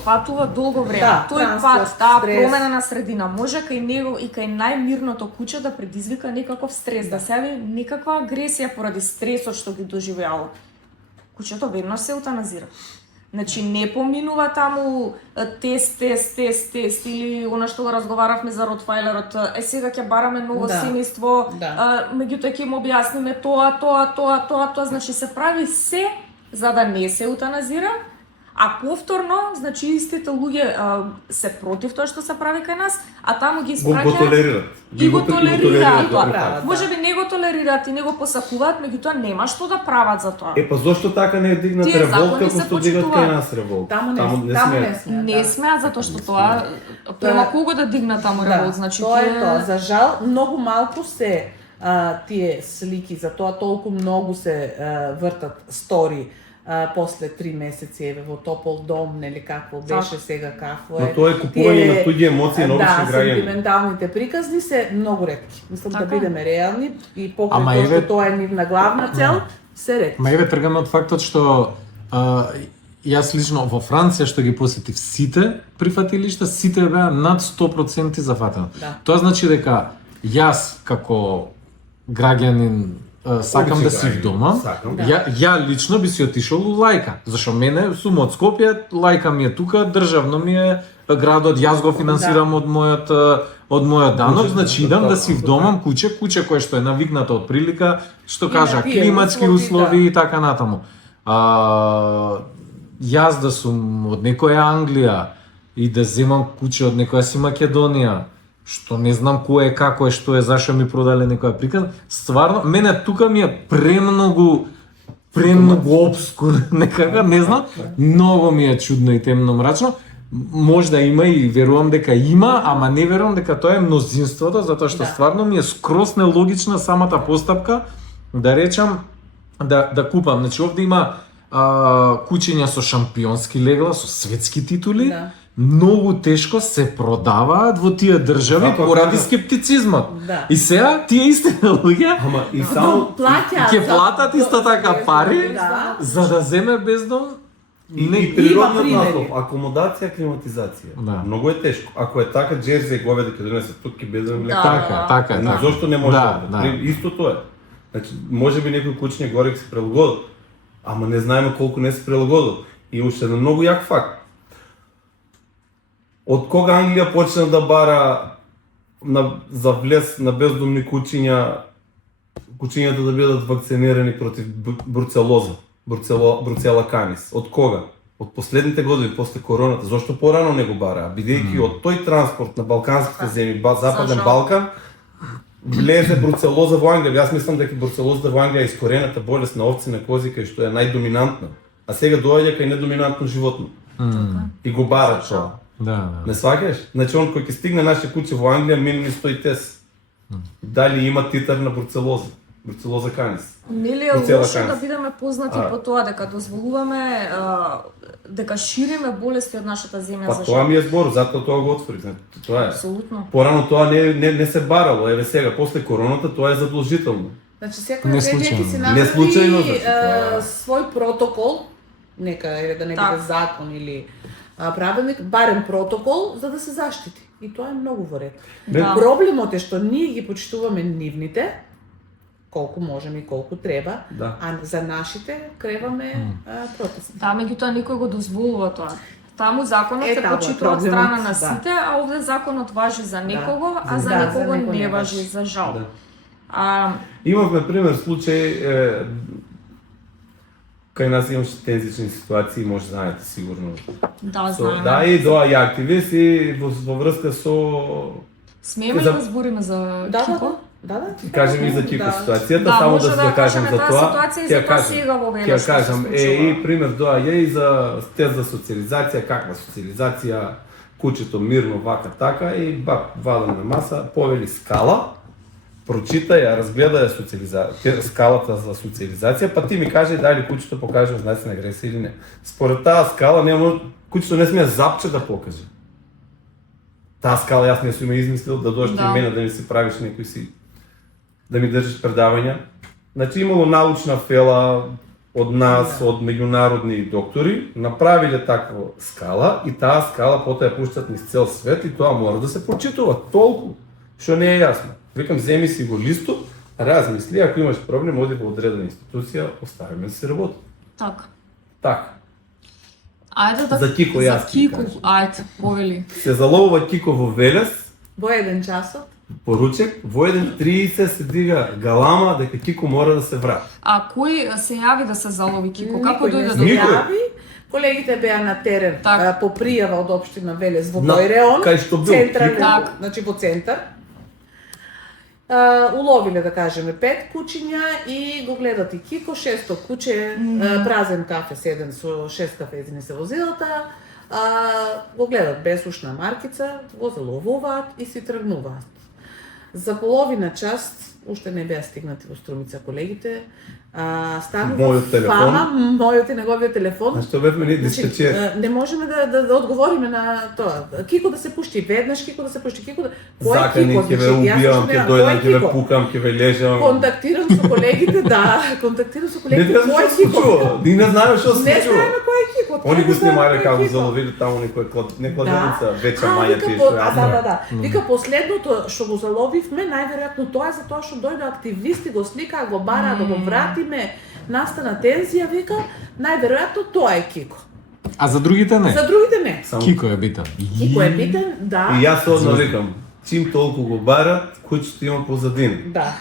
патува долго време. Да, Тој транспорт, пат, таа стрес. промена на средина може кај него и кај најмирното куче да предизвика некаков стрес, да се јави некаква агресија поради стресот што ги доживеало. Кучето веднаш се еутаназира. Значи не поминува таму тест или она што го разговаравме за Ротвајлерот. Сега ќе бараме ново Да. семејство, Да. меѓутоа ќе им објасниме тоа, значи се прави се за да не се еутаназира, а повторно, значи истите луѓе се против тоа што се прави кај нас, а таму ги Го испраќаат толерираат. и го толерираат го тоа. прифатат. Може би не го толерираат и не го посакуваат, меѓутоа нема што да прават за тоа. Па зошто така не е дигнат Тие револт закони како се што дигат почитуваат. кај нас револт? Таму не сме. Не смеат затоа што тоа према кого да дигна таму револт, значи тоа е тие- тоа. За жал, многу малку се тие слики, за тоа толку многу се вртат стори после 3 месеци, еве во топол дом, нели какво беше сега, какво Но е. тоа е купување на туѓи емоции на обични Да, граѓани. сентименталните приказни се многу ретки. Мислам да Така. бидеме реални и Ама покрај тоа еве- што тоа е нивна главна цел, се ретки. Ма еве тргаме од фактот што јас лично во Франција што ги посетив сите прифатилишта, сите беа над 100% зафатено. Да. Тоа значи дека јас како граѓанин сакам Обичен да си граѓанин, вдома. сакам. Да. Ја лично би си отишол у Лајка, зашто мене сум од Скопје, Лајка ми е тука, државно ми е градот, јас го финансирам од мојот данок, Куче, значи да, идам да да, си да. вдомам куче кое што е навикнато од прилика, што И на кажа тие климатски услови, услови да. и така натаму. Јас да сум од некоја Англија и да земам куче од некоја си Македонија што не знам кој е, како е, што е, зашо ми продале некоја приказна. Стварно, мене тука ми е премногу обскур, некака, не знам, многу ми е чудно и темно мрачно. Можда има и верувам дека има, ама не верувам дека тоа е мнозинството, затоа што стварно ми е скроз нелогична самата постапка, да речам, да купам. Значи, овде има куќиња со шампионски легла, со светски титули, многу тешко се продаваат во тие држави поради скептицизмот. Да. И сега тие истите луѓе Ама и само ќе платат исто така пари за да земе бездом. и природниот примери. наслов, акомодација, климатизација. Да. Многу е тешко. Ако е така джерзи и говеда ќе донесе тук ќе бездем млеко. Така е. Зошто не може Да, да, да. Истото е. Значи, може би некој куќиња горе ќе се прилагодат, ама не знаеме колку не се прилагодат. И уште еден многу јак факт. Од кога Англија почна да бара за влез на бездомни куќињата да бидат вакцинирани против бруцелоза, бруцела канис. Од кога? Од последните години, после короната. Зошто порано не го бараа? Бидејќи од тој транспорт на балканските земји, Западен Балкан, влезе бруцелоза во Англија. Јас мислам дека бруцелозата во Англија е искорената болест на овци, на кози, кај што е најдоминантна. А сега доаѓа кај недоминантно животно. И го барат тоа. Да. Не сваќаш? Значи он кој ќе стигне наше куќе во Англија, мине стои тест. Дали има титар на бруцелоза канис. Нели е Бруцела лошо канис. да бидеме познати по тоа дека дозволуваме дека шириме болести од нашата земја Па за тоа ми е збор, затоа тоа го отвори. Тоа е. Апсолутно. Порано тоа не се барало, еве сега после короната тоа е задолжително. Значи секој Не на трети случајно. ќе си Не случајно, направи значи, свој протокол, нека еве да не биде закон или правилник, барем протокол за да се заштити. И тоа е многу во ред. Да. Проблемот е што ние ги почитуваме нивните, колку можеме и колку треба, Да. а за нашите креваме протести. Да, меѓутоа никој го дозволува тоа. Таму законот се таму е почитува од проблемот, страна на да. сите, а овде законот важи за некого, а за Да, за некого некој не не важи, важи. за жал. Да. Имавме пример случај кај нас имаше тензични ситуации, може знаете сигурно. Да, знаеме. Да, и доа и активисти во врска со Смееме ли За- да збориме за Да, Кико? да. кажем и за Кико ситуацијата, Да, само може да се да кажем кажеме за таа тоа. ситуација и ќе за ја тоа кажем. сега во Ќе Велес ја што се кажам, случува. и пример доаѓа и за тест за социализација, каква социализација, куќето мирно вака така и вада на маса, повели скала, прочита ја, разгледа ја скалата за социализација, па ти ми кажи дали куќето покаже знаци на агресија или не. Според таа скала куќето не смее запче да покаже. Таа скала јас не сум ја измислил да дојдеш Да. и мене да ми се правиш некој си да ми држиш предавања. Значи имало научна фела од нас, од меѓународни доктори, направиле таква скала и таа скала потоа ја пуштат низ цел свет и тоа мора да се прочитува толку, што не е јасно. Викам, земи си го листот, размисли, ако имаш проблем, оди во одредена институција, остави ме да се работи. Така. Така. Ајде да За Кико јас За ќе Кико, кажам. ајде, повели. Се заловува Кико во Велес, Во еден часот. поручек, во 1:30 се дига галама дека Кико мора да се врати. А кој се јави да се залови Кико? Како Никој не дојде се до Никој. тоа? јави. Колегите беа на терен Так. по пријава од општина Велес во На- тој реон, кај што бил централен, Кико. Так. значи во центар. Уловиле, да кажеме, 5 куќиња и го гледат и Кико, 6-то куќе, празен кафе, седен со 6 кафезини се возилата, го гледат без ушна маркица, го заловуваат и си тргнуваат. За половина час, уште не беа стигнати во Струмица колегите, станува Мојот телефон. фама, мојот и неговиот телефон. Значи, тоа бевме ние диспетчер. Не можеме да одговориме на тоа. Кико да се пушти веднаш, Кико да се пушти, Кико да... Кој е Закани, Кико? ќе ве Значи, јас убијам, уште ќе немам. дојдам, Кој е ќе ве Кико? пукам, ќе ве лежам. Контактирам со колегите, да, контактирам со Не колегите, знам кој е што се Кико? случува. Ние не знаеме што се Не случува. знаеме кој е Кико. Они го не знаеме снимале кој е како Кико. заловили таму некој кладенца, вече маја вика, тие по- што јас да, знам. да. Вика последното што го заловивме, најверојатно тоа е затоа што дојде активисти, го сликаа, го бараа да го вратиме, настана тензија, вика, најверојатно тоа е Кико. А за другите не. За другите не. Само- Кико е битен. Кико е битен, да. И јас одно викам, чим толку го барат, куќето има позадина. Да.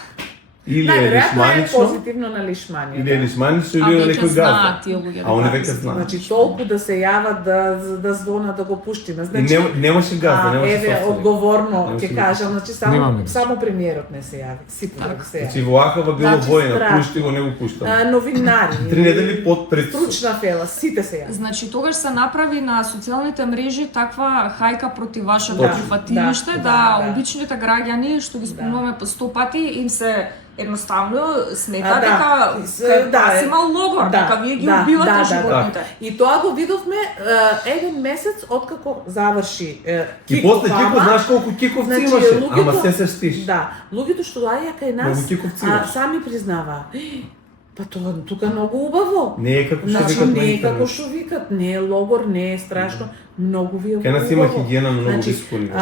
Или е Најверојатно е лишманично, позитивно на лишманија. или е лишманично, А или е веќе некој знаат газда. тие луѓе. А они да. веќе знаат. Значи толку да се јават да звона да го пуштиме. И Значи немаше газда, немаше еве собственик. одговорно Немаше ќе никој. кажам, значи Немаме. само премиерот не се јави, сите да се Значи јави. во Ахава било Значи, војна, страшно. пушти го, не го пуштам. Новинари, 3 недели под притисок. стручна фела, сите се јави. Значи тогаш се направи на социјалните мрежи таква хајка против вашето Да, прифатилиште да, да, да. обичните граѓани што ги спомнуваме по 100 пати им се едноставно смета А, да. дека Да, има логор, да, дека вие ги да, убивате да, да, животните. И тоа го видовме еден месец откако заврши И после Кико, знаеш колку киковци Значи, имаше, луѓето- ама се сештиш. Да, луѓето што доаѓа кај нас Многу киковци имаш. сами признава. Па тоа тука многу убаво. Не е како што Значи викат на не е како интернет. што викат, не е логор, не е страшно, многу ви е Кај нас има убаво. хигиена на многу Значи, високо ниво.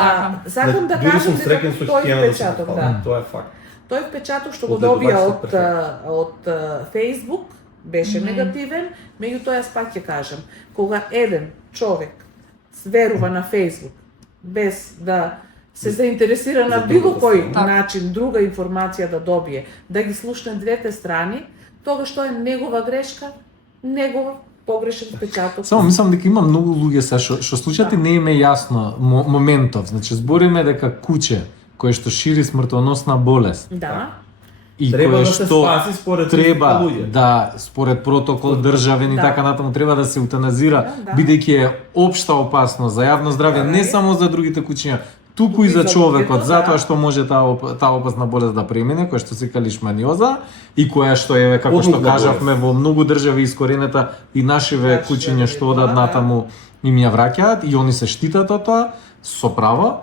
Сакам да Дури кажам сум дека среќен со тој хигиена да се впечаток, пофалам, да. тоа е факт. Тој впечаток што го Од добија ледувачите од Facebook беше негативен, меѓутоа јас пак ќе кажам, кога еден човек верува на Facebook без да се заинтересира на За било другата кој страна. начин друга информација да добие, да ги слушне двете страни, тогаш тоа е негова грешка, негова погрешен впечаток. Само мислам дека има многу луѓе се што случајте не им е јасно моментов. Значи збориме дека куче кое што шири смртоносна болест Да. и Треба кое да се што спаси според треба луѓе. да според протокол Според- државен и да. така натаму треба да се утаназира Да, да. бидејќи е општа опасност за јавно здравје Да, не да. само за другите кучиња, туку и за за човекот, луѓето, затоа да. што може таа опасна болест да премине, која што се кали лишманиоза и која што е како што Подмукла кажавме во многу држави искоренета и нашиве Нашиве, кучиња што одат да. натаму им ја враќаат и они се штитат од тоа со право.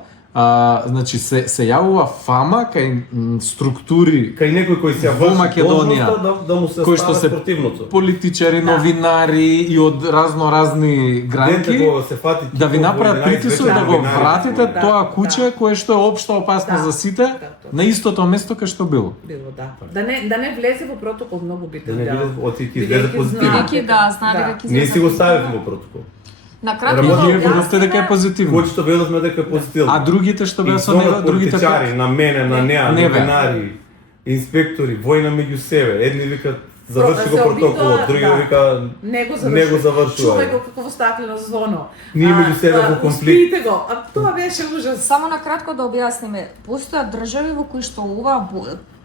Значи се јавува фама кај структури Кај некој кој се ја Во врши Македонија, должноста да му се кои што става се противното. политичари, новинари и од разни Дете гранки кога се фати да ви Кико во направат 11 притисок вечер, да го новинари, вратите да, тоа куче да. кое што е општа опасно Да, за сите да, тоа. на истото место кај што било. Било, да. Да не влезе во протокол многу Да битен не дел. биде оти ќе излезе Бидејќи позитивно. знаат Бидејќи да, знае дека ќе Ние излезе си го позитивно. ставивме во протокол. На кратко Работи, Вие да видовте дека е позитивно. Кој што веловме дека е позитивно. А другите што беа И со него, зоват другите политичари, на мене, на неа, Не бе. новинари, инспектори, војна меѓу себе. Едни викат заврши го се протоколот, обидоа, други да. вика Него него завршува. Чувај го како во стаклено звоно. Ние меѓу себе во конфликт. Успиите го. А тоа беше ужас. Само на кратко да објасниме, постојат држави во кои што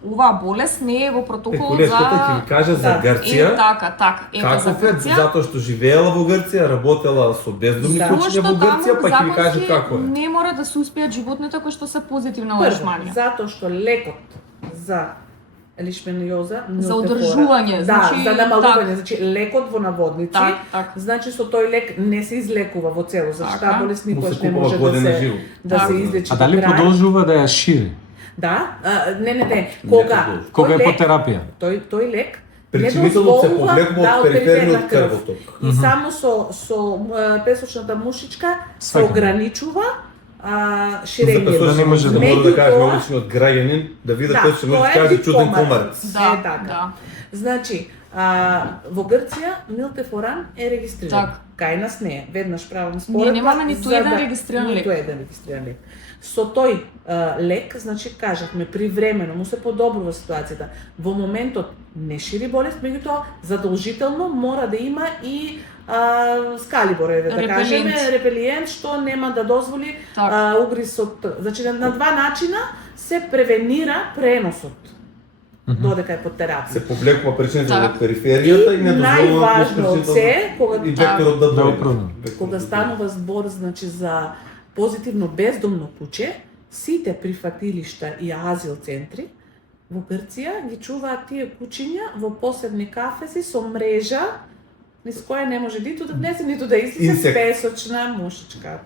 оваа болест не е во протоколот Колешката ќе ви за каже за Да. Грција. така, ето за Каков е, Грција. затоа што живеела во Грција, работела со бездомни Да. кучиња во Грција, па ќе ви каже законски како е. не мора да се успеат животните кои што се позитивна Прво, лишманија. затоа што лекот за лишманиоза, За милтефора, одржување, да, значи, за намалување, так. значи лекот во наводници, Так. значи со тој лек не се излекува во цело, значи Така. таа болест Му се никош не купува може година да живо. се Така. излечи. А дали до крај. продолжува да ја шири Да, не. Кога? продолжува. кога е тој по лек- терапија? Тој лек не Причинителот се дозволува повлекува од периферниот крвоток. И само со песочната мушичка се Сваќам. ограничува За ширење. персона Да не може да да може да каже Меѓутоа- обичниот граѓанин, да види Да, тој што може тоа да е каже вид чуден комарац. комарац. Да, Е така. да. Значи, во Грција милтефоран е регистриран. Така. Кај нас не е. Веднаш правам Ние споредба. немаме ниту за еден регистриран лек. Ниту еден регистриран лек. Со тој лек, значи кажавме, привремено му се подобрува ситуацијата. Во моментот не шири болест, меѓутоа задолжително мора да има и скалибор, да Репелент. кажеме, репелиент што нема да дозволи Така. угрисот. Значи на два начина се превенира преносот. Додека е под терапија. Се повлекува причината Так. од периферијата и И не дозволува најважно од се, кога и векторот да Да дојде. управува. кога станува збор значи за позитивно бездомно куче, сите прифатилишта и азил центри во Грција ги чуваат тие кучиња во посебни кафеси со мрежа низ која не може ниту да влезе, ниту да излезе Инсект. песочна мушичка.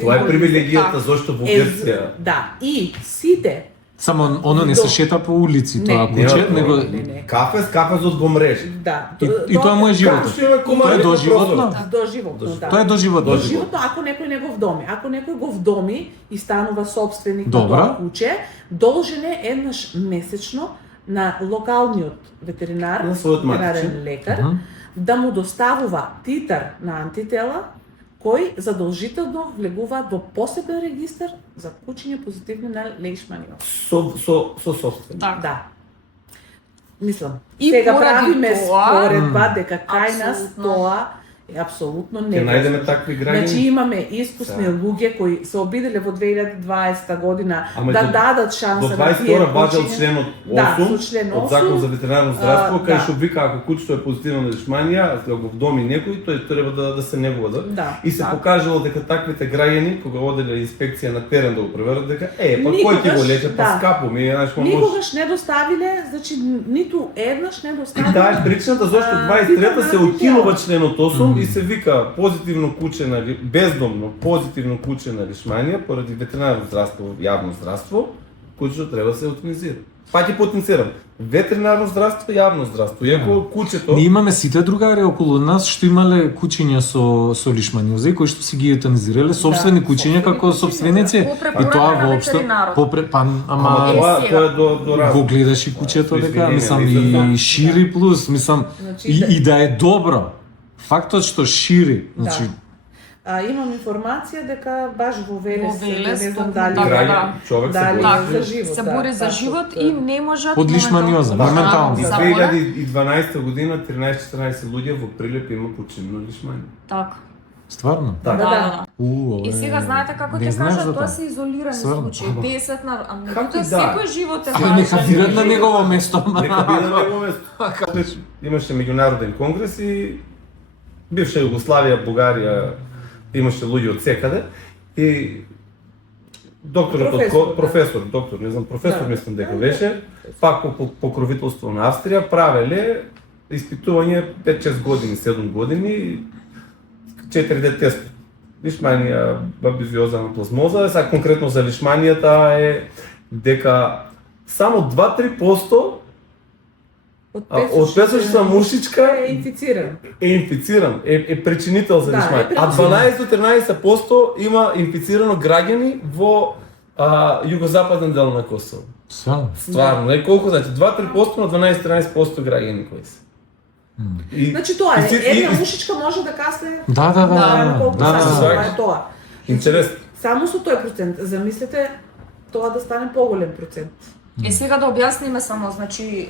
Тоа е привилегијата Так. зашто во Грција Да, и сите Само оно не се шета по улици тоа Не, куче, нема него не. кафезот го мрежи. Да. и тоа му е животот. Како што има комари Тоа е на доживотно. прозорот. Доживотно, да. Тоа е доживотно. Доживотно, ако некој не го вдоми. Ако некој го вдоми и станува собственик на Добра. тоа куче, должен е еднаш месечно на локалниот ветеринар, На својот ветеринарен матичен. лекар, Мгм. да му доставува титар на антитела, кој задолжително влегуваат во посебен регистар за кучиња позитивни на леишманиоз. Со собствен. Так. Да. Мислам, И сега поради правиме тоа, споредба дека кај нас апсолутно. тоа е апсолутно Ќе невозможно. најдеме такви граѓани. Значи имаме искусни Да. луѓе кои се обиделе во 2020 година Ама да до- дадат До шанса на 22 важел кучиња. членот Да, 8 со член од Закон 8, за ветеринарно здравство, кај да. што вика ако кучето е позитивно на лишманија, ако го вдоми некој, тој треба да се негува. Да. И се Так. покажало дека таквите граѓани кога оделе инспекција на терен да го проверат дека па кој ќе го Никогаш, лече, па да. скапо ми, знаеш, ма може. Никогаш не доставиле, значи ниту еднаш не доставиле. Таа е причината зашто А, 23-та се типа на укинува тела. членот 8 и се вика позитивно куче на бездомно позитивно куче на лишманија поради ветеринарно здравство, јавно здравство, кучето треба да се еутанизира. Пак ќе потенцирам. Ветеринарно здравство, јавно здравство. Иако кучето Ние имаме сите другари околу нас што имале кучиња со лишманиоза и кои што си ги еутанизирале собствени кучиња собствени како кучиња, собственици. По И препорака тоа на воопшто ветеринарот. Ама ама тоа сега. е до раз. го гледаш и кучето Да, дека со мислам извинение, и шири плюс, мислам Значи, и да е добро. Фактот што шири, значи Имам информација дека баш во Велес, Во Велес, не знам токму дали така, Граѓани, да. човек се дали Так, бори. за живот. се да, бори за баш живот од- и не можат Од лишманиоза, моментално. И Да, 2012 година 13-14 луѓе во Прилеп има починало лишмани. Така. стварно. Така. Да, да. И сега знаете како не ќе знаеш кажат, за тоа тоа. се изолирани Стварно. случаи, 10 на Како меѓутоа да? секој живот е Абе, нека важен. бират на негово место. Нека биде на негово место. Имаше меѓународен конгрес и бивша Југославија, Бугарија, имаше луѓе од секаде и докторот Професор, доктор, не знам, професор Да. мислам дека Да, беше, пак по покровителство на Австрија, правеле испитување 5-6 години, 7 години, 4D тест. Лишманија, бабизиоза на плазмоза, сега конкретно за лишманијата е дека само 2-3% од песочна мушичка е инфициран. е инфициран, е причинител за Да, лишманија. е А причинител. 12-13% има инфицирано граѓани во југозападен дел на Косово. Стварно. Стварно, е колку значи 2-3% на 12-13% граѓани кои се. И, Значи тоа и е, си- една и- мушичка може да касне Да. колку Да, сакаш, да. тоа е тоа. Интересно. Само со тој процент, замислете тоа да стане поголем процент. И сега да објасниме само, значи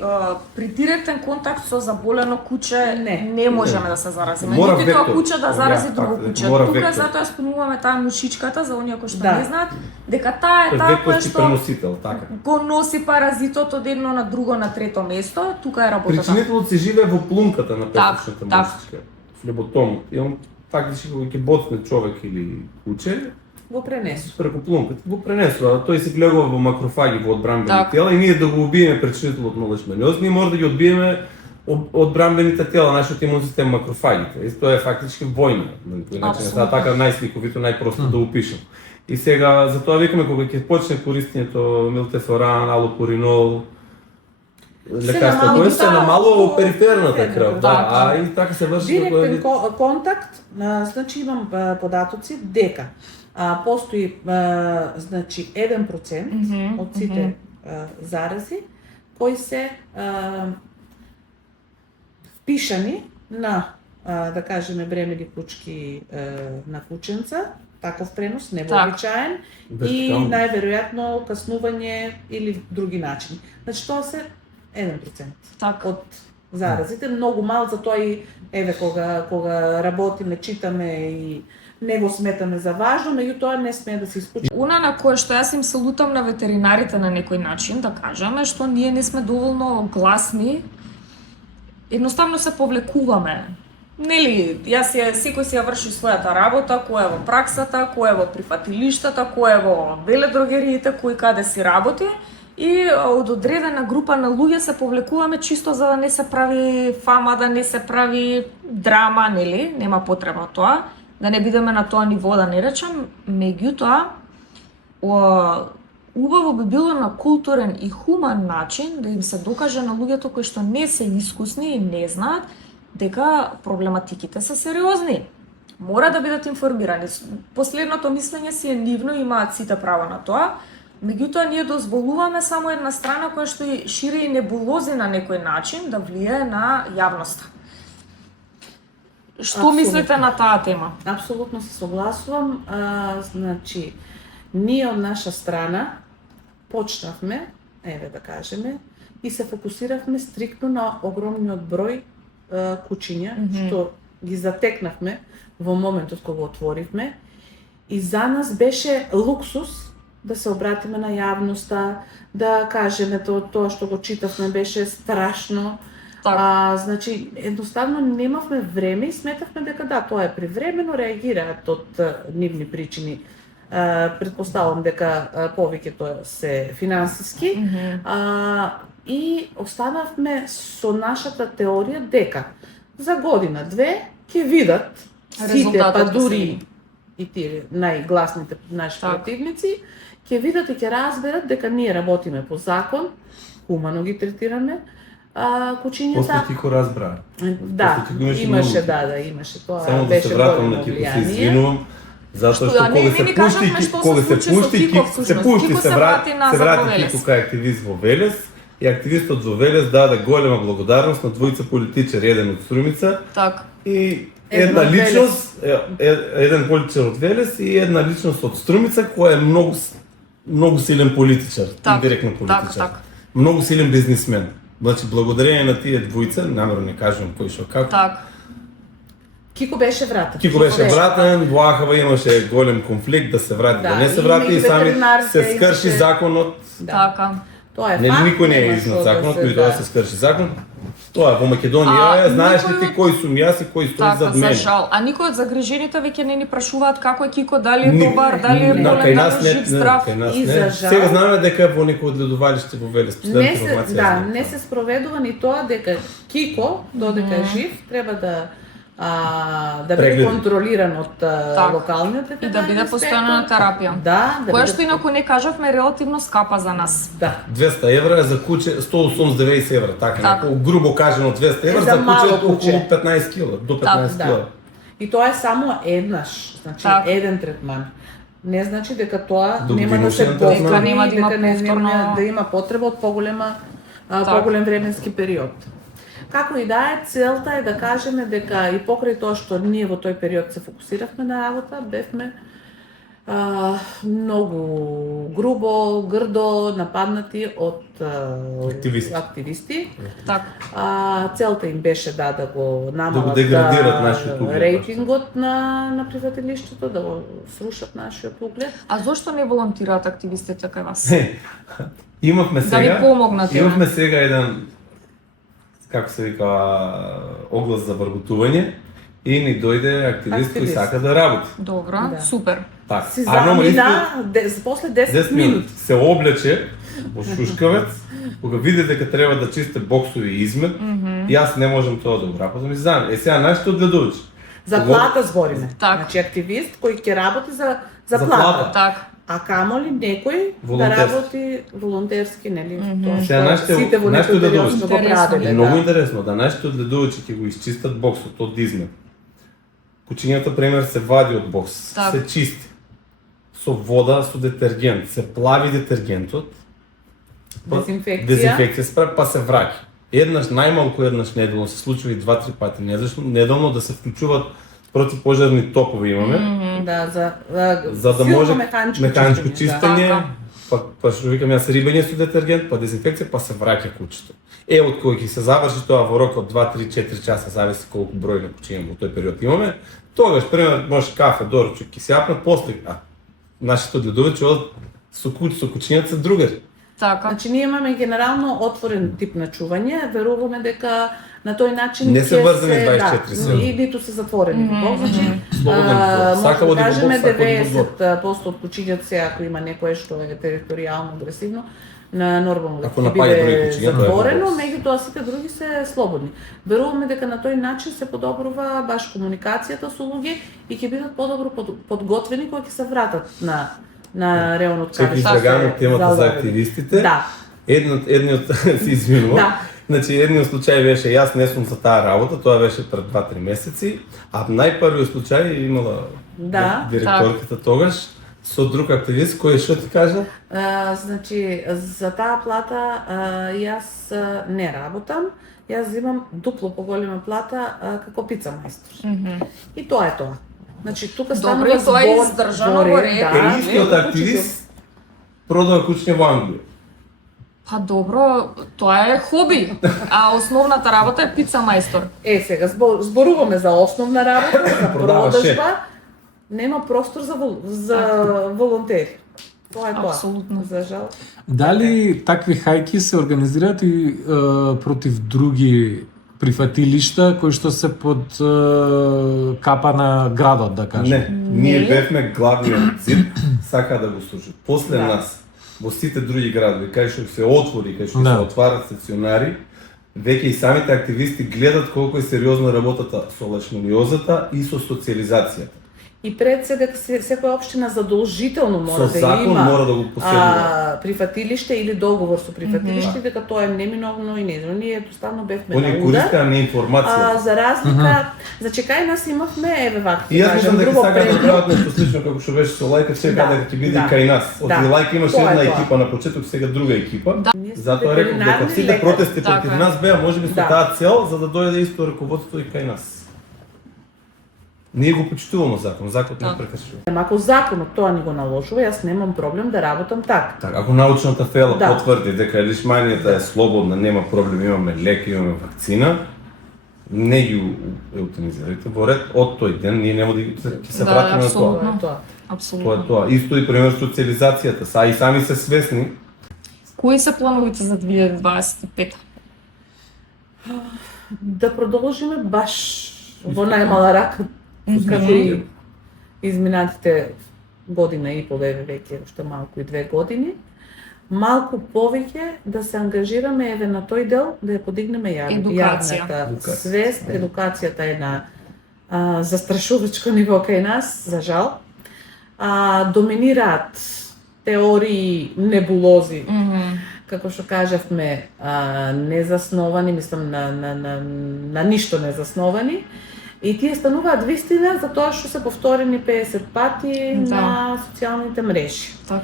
при директен контакт со заболено куче не можеме да се заразиме. Мора Нити тоа вектор. куче да зарази Да, друго така, куче. мора Тука вектор. затоа спомнуваме таа мушичката за оние кои што Да. не знаат, дека таа е таа која Векторски што преносител, така. го носи паразитот од едно на друго на трето место, тука е работата. Причинителот се живее во плунката на Так, песочната так. мушичка, флеботомот. И он фактички кога ќе боцне човек или куче, Го пренесу. преку плунката го пренесува, тој се влегува во макрофаги во одбранбени Так. тела и ние да го убиеме причинителот на лишманиоз, ние може да ги одбиеме одбранбените тела, нашиот имун систем макрофагите. И тоа е фактички војна, на некој начин. Апсолутно. Тоа така најсликовито, најпросто да опишам. И сега затоа викаме кога ќе почне користењето милтефоран, алопуринол, лекарства намалува, кои се да, намалува во во периферната крв, периферната, да, да. и така се врши во Директен кој контакт, значи имам податоци дека постои значи 1% Мгм, од сите зарази кои се впишани на да кажеме бремени кучки на кученца, таков пренос невообичаен и Вертикално. најверојатно каснување или други начини. Значи тоа се 1% Така. од заразите, многу мал, затоа и еве кога работиме, читаме и не го сметаме за важно, меѓутоа не смее да се исклучи. Она на кое што јас им се лутам на ветеринарите на некој начин, да кажеме, што ние не сме доволно гласни, едноставно се повлекуваме. Нели, секој си ја врши својата работа, кој е во праксата, кој е во прифатилиштата, кој е во веледрогериите, кој каде си работи, и од одредена група на луѓе се повлекуваме чисто за да не се прави фама, да не се прави драма, нели, нема потреба тоа, да не бидеме на тоа ниво, да не речам, меѓутоа, убаво би било на културен и хуман начин да им се докаже на луѓето кои што не се искусни и не знаат дека проблематиките се сериозни. Мора да бидат информирани. Последното мислење си е нивно, имаат сите право на тоа, меѓутоа ние дозволуваме само една страна која што и шири и небулози на некој начин да влијае на јавноста. Што Апсолутно. мислите на таа тема? Апсолутно се согласувам. Значи, ние од наша страна почнавме еве да кажеме, и се фокусиравме стриктно на огромниот број кучиња, што ги затекнавме во моментот кога отворивме. И за нас беше луксус да се обратиме на јавноста, да кажеме тоа што го читавме беше страшно. Така. Значи, едноставно немавме време и сметавме дека да, тоа е привремено, реагираат од нивни причини. Предпоставам дека повеќето се финансиски. И останавме со нашата теорија дека за година-две ќе видат сите, Резултатот па ќе дури се и тие најгласните наши Така. противници, ќе видат и ќе разберат дека ние работиме по закон, хумано ги третираме После кучињата. Кико разбра. Да, После ти го имаше имаше, много. имаше тоа. Само да беше се вратам големо на Кико, се влијание. извинувам. Затоа што Што, не ми кажавме што се случи со Кико всушност. Кико се врати назад во врати Велес. Кико кај активист во Велес и активистот во Велес даде голема благодарност на двојца политичари, еден од Струмица Так. и Еден една од личност, еден политичар од Велес и една личност од Струмица која е многу силен политичар, Так, индиректно так, политичар. так. Многу силен бизнисмен. Значи благодарение на тие двојца, намерно не кажувам кој што како. Так. Кико беше вратен. Кико беше вратен, во Ахава имаше голем конфликт да се врати, да не се врати и сами се скрши имаше- законот. Така. Тоа е Нели факт. никој не е нема изнад што законот, да кој тоа се скрши закон. Тоа во Македонија е, знаеш ли никој ти од- кој сум јас и кој стои Така, зад за мене. жал. А никој од загрижените веќе не ни прашуваат како е Кико, дали е Ни- добар, дали е не, кај болен, нас дали е не, жив, здрав. кај нас И за не. жал- Сега знаеме дека во некој од ледовалиште во Велес, Не последна се, информација. да, знам. не се спроведува ни тоа дека Кико, додека е жив, треба да биде Прегледи. контролиран од Так. локалниот И да ветеринарен биде инспектор. постојано на терапија. Да, да Која биде- што инаку не кажавме е релативно скапа за нас. Да. 200 евра е за куче, 180 евра, така, Так. неколку грубо кажано 200 евра Е, за за мало куче околу куче. 15 кила, до 15 Да. кила. И тоа е само еднаш, значи Так. еден третман. Не значи дека тоа До нема да се годиношен повтори, третман. Дека нема да има дека не повторно- нема да има потреба од поголем временски период. Како и да е, целта е да кажеме дека и покрај тоа што ние во тој период се фокусиравме на работа, бевме многу грубо, грдо нападнати од активисти. Так. Целта им беше да го намалат деградират нашиот углед. рейтингот на приватилиштето, да го срушат нашиот углед. А зошто не волонтираат активистите кај вас? Имавме Да ви сега, помогнат, имавме сега еден, како се вика, оглас за вработување и ни дојде активист кој Активист. сака да работи. Добро, Да. супер. Така. Си ама замина после 10 10 минути. минути се облече во шушкавец, кога види дека треба да чисте боксови и измет, и јас не можам тоа да го работам и знам. Сега нашите одгледувачи. За плата збориме. Так. Значи активист кој ќе работи за За плата. плата. Так. А камоли некој да Волонтерски. работи волонтерски, нели? Тоа Сега нашите- сите во нашите некој период одгледувачи. сме го Интересно. правеле. Многу Да. интересно да нашите одгледувачи ќе го изчистат боксот од измет. Кучињата пример се вади од бокс, Так. се чисти со вода, со детергент, се плави детергентот, дезинфекција спра, па се враќа. Најмалку еднаш неделно се случува и 2-3 пати неделно да се вклучуваат противпожарни топови имаме, Да, за да силно може механичко механичко чистење, Така. па што викам јас рибење со детергент, па дезинфекција, па се враќа кучето. Од кој ќе се заврши тоа во рок од 2-3-4 часа, зависи колку број на кучиња во тој период имаме. Тогаш, пример, може кафе, доручок, ќе се јапнат, после, нашите одгледувачи од со кучињата се другари. Така. Значи ние имаме генерално отворен тип на чување, веруваме дека на тој начин Не се ќе врзани 24 да, сати. и ниту се затворени во бок, значи Слободен избор. Сака може да оди во кажеме бокс, сака оди во двор. 90% од кучињата се ако има некое што е територијално агресивно, на нормално Ако ќе напаѓа други биде кучиња, тоа е затворено, во бокс. меѓутоа сите други се слободни. Веруваме дека на тој начин се подобрува баш комуникацијата со луѓе и ќе бидат подобро подготвени кога ќе се вратат на реонот Ќе ги избегаме темата за заловени. активистите. Да. Едниот се извинува. Да. Значи, едниот случај беше, јас не сум за таа работа, тоа беше пред 2-3 месеци, а најпрвиот случај имала Да, директорката тогаш со друг активист кој што ти кажа? Значи, за таа плата јас не работам, јас земам дупло поголема плата како пица мајстор. И тоа е тоа. Значи, тука станува Добро, и тоа е збор, издржано во збори, ред. да, Истиот активист продава кучиња во Англија. Па добро, тоа е хоби, а основната работа е пица мајстор. Сега зборуваме за основна работа, за Продаваш продажба, нема простор за волонтери. Тоа е тоа. Апсолутно. За жал. Дали такви хајки се организираат и против други прифатилишта кои што се под капа на градот, да кажем? Не, ние бевме главниот цел, сака да го служи. После Да. нас, во сите други градови, кај што се отвори, кај што Да. се отварат стационари, веќе и самите активисти гледат колку е сериозна работата со лешманиозата и со социализацијата. И пред се дека секоја општина задолжително мора Со да закон има мора да го поседува. прифатилиште или договор со прифатилиште, дека тоа е неминовно и не знам. Ние едноставно бевме Оние на удар. користеа неинформација. За разлика, значи кај нас имавме, еве вака, И јас мислам дека друго сакаат да предно. прават нешто слично како што беше со Лајка, чека Да, дека ќе биде да. и кај нас. Од Да. Лајка имаше Тоа е една тоа. екипа на почеток, сега друга екипа. Ние сме Затоа реков дека ветеринарни сите лекари. протести Така против е. нас беа можеби со Да. таа цел за да дојде исто раководство и кај нас. Ние го почитуваме законот не Да. прекршува. Ако законот тоа ни го наложува, јас немам проблем да работам така. Така, ако научната фела Да. потврди дека лишманијата е слободна, нема проблем, имаме лек, имаме вакцина, не ги еутанизирајте во ред, од тој ден ние нема да ќе се Да, вратиме на апсолутно. тоа. Тоа е тоа. Тоа Апсолутно. е тоа. Исто и пример социализацијата, са и сами се свесни. Кои се плановите за 2025? Да продолжиме баш во најмала рака, како и изминатите година и пол, еве веќе уште малку и 2 години, малку повеќе да се ангажираме еве на тој дел, да ја подигнеме Едукација. јавната свест, едукацијата е на застрашувачко ниво кај нас, за жал. Доминираат теории, небулози, како што кажавме, незасновани, мислам на ништо незасновани. И тие стануваат вистина за тоа што се повторени 50 пати Да. на социјалните мрежи. Така.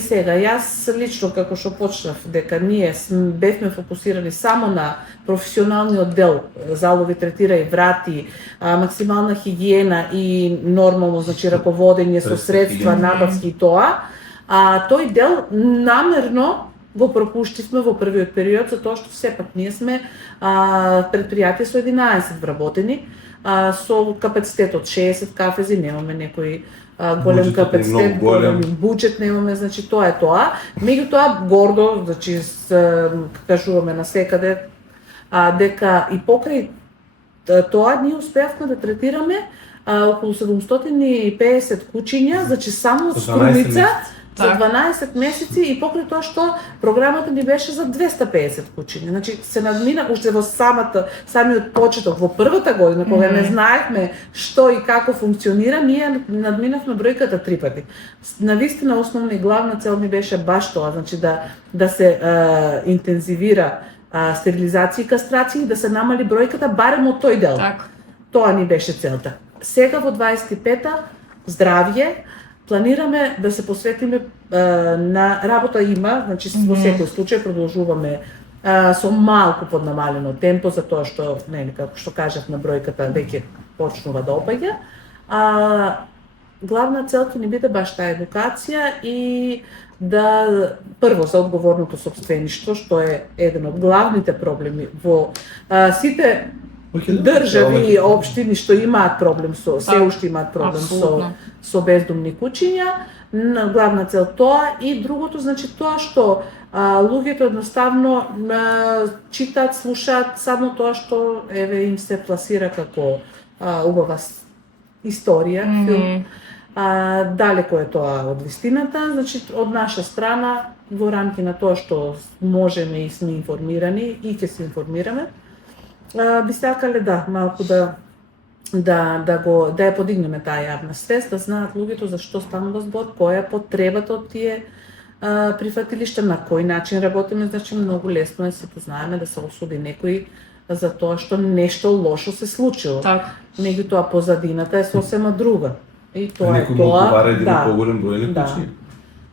Сега, јас лично како што почнав дека ние бевме фокусирани само на професионалниот дел, залови третирај врати, максимална хигиена и нормално, значи раководење со средства, набавки и тоа, тој дел намерно го пропуштивме во првиот период, затоа што сепак ние сме предпријатие со 11 вработени, со капацитет од 60 кафези, немаме некој голем Буџетот е капацитет, многу голем. буџет немаме, значи тоа е тоа. Меѓутоа гордо, значи кажуваме на секаде дека и покрај тоа ние успеавме да третираме околу 750 куќиња, значи само од За 12 Струмица месеци. за 12 месеци и покрај тоа што програмата ни беше за 250 куќиња. Значи се надмина уште во самиот почеток, во првата година кога не знаевме што и како функционира, ние надминавме бројката 3 пати. Навистина основна и главна цел ми беше баш тоа, значи да се интензивира стерилизација и кастрација и да се намали бројката барем од тој дел. Така. Тоа ни беше целта. Сега во 25-та здравје планираме да се посветиме на работа има, значи во секој случај продолжуваме со малку поднамалено темпо за тоа што нели како што кажав на бројката веќе почнува да опаѓа. Главна цел ќе ни биде баш таа едукација и да прво за одговорното сопствеништво, што е еден од главните проблеми во сите држави и општини што имаат проблем се уште имаат проблем со бездомни куќиња. Главна цел тоа и другото, значи тоа што луѓето едноставно читаат, слушаат само тоа што еве им се пласира како убава историја, филм. Далеко е тоа од вистината, значи од наша страна во рамки на тоа што можеме и сме информирани и ќе се информираме, би сакале малку да ја подигнеме таа јавна свест, да знаат луѓето за што станува збор, која е потребата од тие прифатилишта, на кој начин работиме, значи многу лесно е сето знаеме да се осуди некој за тоа што нешто лошо се случило. Така. Меѓутоа позадината е сосема друга. И тоа е Некој тоа. му одговара еден поголем број на Да. куќи.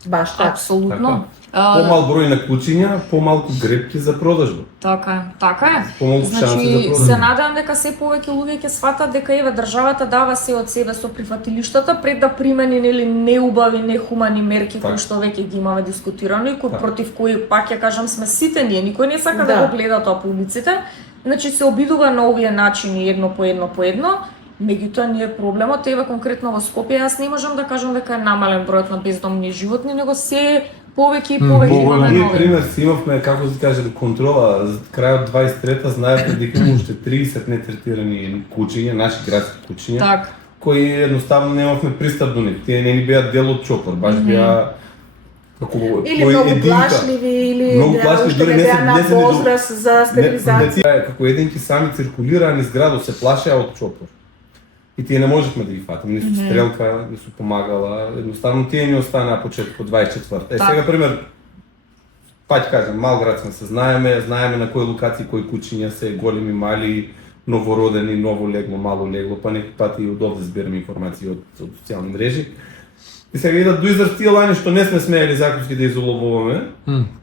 Баш така. Апсолутно. Помал број на кучиња, помалку гребки за продажба. Така е. Помалку шанси за Значи, продажба. се надевам дека се повеќе луѓе ќе сватат дека еве државата дава се од себе со прифатилиштата пред да примени нели неубави, нехумани мерки кои што веќе ги имаме дискутирано и против кои пак ја кажам сме сите ние, никој не сака да го гледа тоа по улиците. Значи се обидува на овие начини едно по едно. Меѓутоа ние проблемот еве конкретно во Скопје, јас не можам да кажам дека е намален бројот на бездомни животни, него се повеќе и повеќе имаме Ние нови. пример си имавме, како се каже, контрола за крајот 23-та, знаевме дека има уште 30 нетретирани кучиња, наши градски кучиња, Так. кои едноставно немавме пристап до нив. Тие не ни беа дел од чопор, баш беа како Или кој многу единка. плашливи, или Многу да, плашливи, уште дури не не се- беа на не се ни до- возраст за стерилизација. Тие како единки сами циркулираа низ градот, се плашеа од чопор. И тие не можевме да ги фатиме, нису стрелка, нису помагала, едноставно тие ни останаа почеток 24-та. Так. Сега пример, пак кажам, мал град сме се знаеме на кои локации кои кучиња се големи, мали, новородени, ново легло, мало легло, па некои пати и од овде збираме информации од социјални мрежи. И сега идат до израз тие лани што не сме смеели законски да изоловуваме,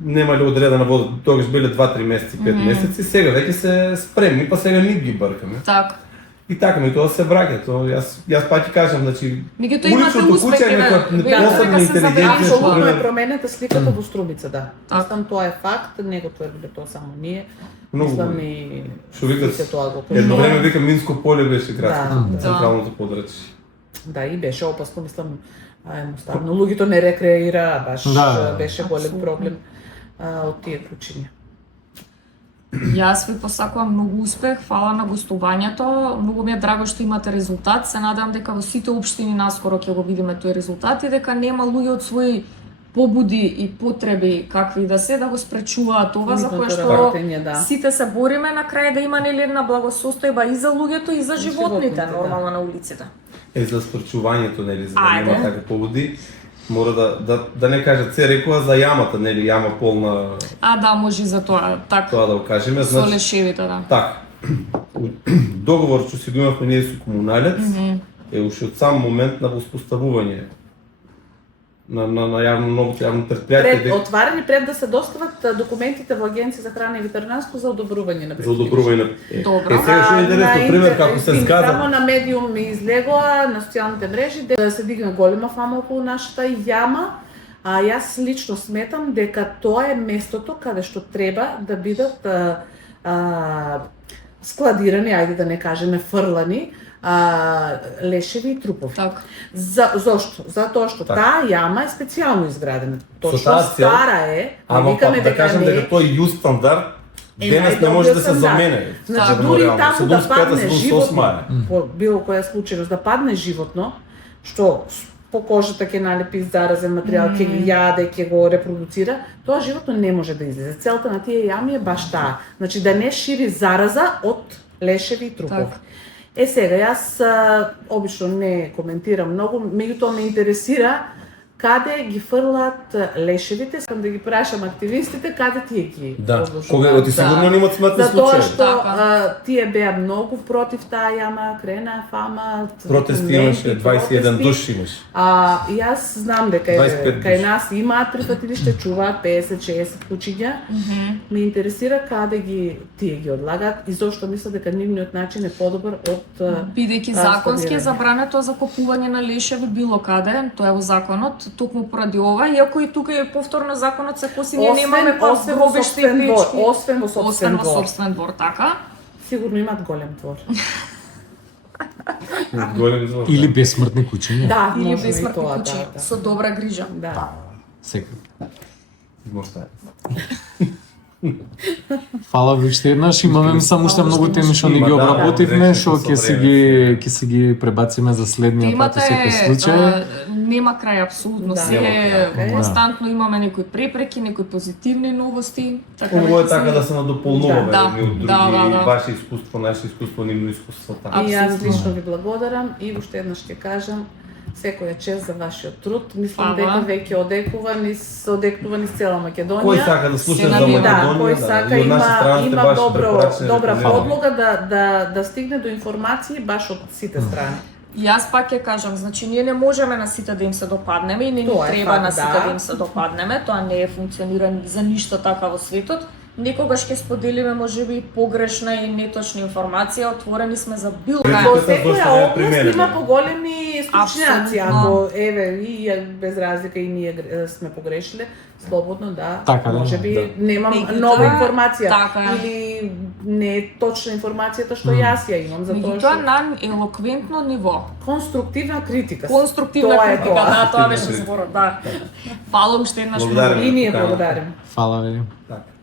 немале одредена вода, тогаш биле 2-3 месеци, 5 месеци, сега веќе се спремни, па сега ние ги бъркаме. Так. И така ми тоа се враќа, тоа јас пак ти кажам, значи Меѓутоа имате уличното успех, куче е еве, некоја верувам посебна дека се интелигенција, забележува. Апсолутно е пример, променета сликата во Струмица, да. Так. Мислам тоа е факт, не го тврдиме тоа само ние. Многу Мислам добро. и Што викат, сите тоа го едно кажуваат. време вика Минско поле беше градското, Да. централното подрачје. Да, и беше опасно, мислам, едноставно. Луѓето не рекреираа, баш Да. беше голем Апсолутно. проблем од тие кучиња. Јас ви посакувам многу успех, фала на гостувањето. Многу ми е драго што имате резултат. Се надевам дека во сите општини наскоро ќе го видиме тој резултат и дека нема луѓе од своји побуди и потреби какви да се да го спречуваат ова за кое Нивното што работење, да. сите се бориме на крај да има нели една благосостојба и за луѓето и за животните животните, да. нормално на улиците. За спречувањето, нели, за да Ајде. нема така поводи, мора да не кажат, се рекува за јамата, нели, јама полна, Да, може и за тоа, така. тоа да го кажеме, Со значи, лешевите, да. така, договор што си го имавме ние со комуналец, е уште од сам момент на воспоставување на јавно новото јавно предпријатие, Пред отварани пред да се достават документите во Агенција за храна и ветеринарство за одобрување на за одобрување на... Добро. сега што е интересно, пример, како се Само згаза, на медиум излегоа на социјалните мрежи да се дигне голема фама околу нашата јама, а јас лично сметам дека тоа е местото каде што треба да бидат складирани, ајде да не кажеме фрлани, лешеви и трупови. Така. Зошто? Затоа што Така. таа јама е специјално изградена. Точно таа цел, стара е, ама викаме да дека кажем не дека е. тој јуст стандард денес не може да се замене. Значи, Да. дури и Реално, таму да 75-та, падне 78-а животно, е. по било која случајност, да падне животно, што по кожата ќе налепи заразен материјал, ќе ги јаде, ќе го репродуцира, тоа животно не може да излезе. Целта на тие јами е баш таа. Значи да не шири зараза од лешеви и трупови. Така. Сега, јас обично не коментирам многу, меѓутоа ме интересира каде ги фрлаат лешевите, сакам да ги прашам активистите каде тие ги Да, одложуваат. кога ти сигурно немат смртни Затоа случаи. што Така. тие беа многу против таа јама, крена фама, Протести имаше, 21 протести. души имаше. Јас знам дека 25 кај души. нас имаат прифатилиште, чуваат 50-60 кучиња. Ме интересира каде тие ги одлагаат и зошто мислат дека нивниот начин е подобар од Бидејќи законски е складирање. забрането закупување на лешеви било каде, тоа е во законот, токму поради ова, иако и тука е повторно законот се коси, ние немаме па освен во гробиште и сопствен двор, печки. освен во Освен сопствен во двор. собствен двор, така. Сигурно имаат голем двор. Голем звук. Или безсмртни кучиња. Да, Или може и безсмртни тоа, кучи, да. со добра грижа. Да. Секако. Можда е. Фала ви уште еднаш, имаме само уште многу теми што не ги Има, да, обработивме, да, што со ќе си ги пребациме за следниот пат Темата во секој е, случај. нема крај апсолутно, Да. се Нема крај. константно имаме некои препреки, некои позитивни новости, така Хубаво е дека така се- да се надополнуваме Да, едни од други, да. ваше искуство, наше искуство, нивно искуство, така. И јас Апсолутно. лично ви благодарам и уште еднаш ќе кажам секоја чест за вашиот труд. Мислам Фала. дека веќе одекнувани с цела Македонија. Кој сака да слуша Се за надевам. Македонија, кој сака и од наша страна сте има баш препорачни, добра рекомендирани. подлога да стигне до информации баш од сите страни. Јас пак ќе кажам, значи ние не можеме на сите да им се допаднеме и не ни Тоа е треба факт, на сите да. да им се допаднеме, тоа не е функционира за ништо така во светот. Некогаш ќе споделиме можеби погрешна и неточна информација, отворени сме за било Во Тоа каква. зашто не секоја е област применено. има поголеми стручњаци, Апсолутно. ако еве и без разлика и ние сме погрешиле, слободно да, Така да, можеби да. немам Меѓутоа, нова информација така е. или не е точна информацијата што јас ја имам, затоа Меѓутоа што на елоквентно ниво. конструктивна критика. Конструктивна Тоа е критика, тоа. да, тоа беше Конструктивна зборот, да. Фалам уште еднаш Благодарам. И ние Покана. благодарим. Фала ви. Така.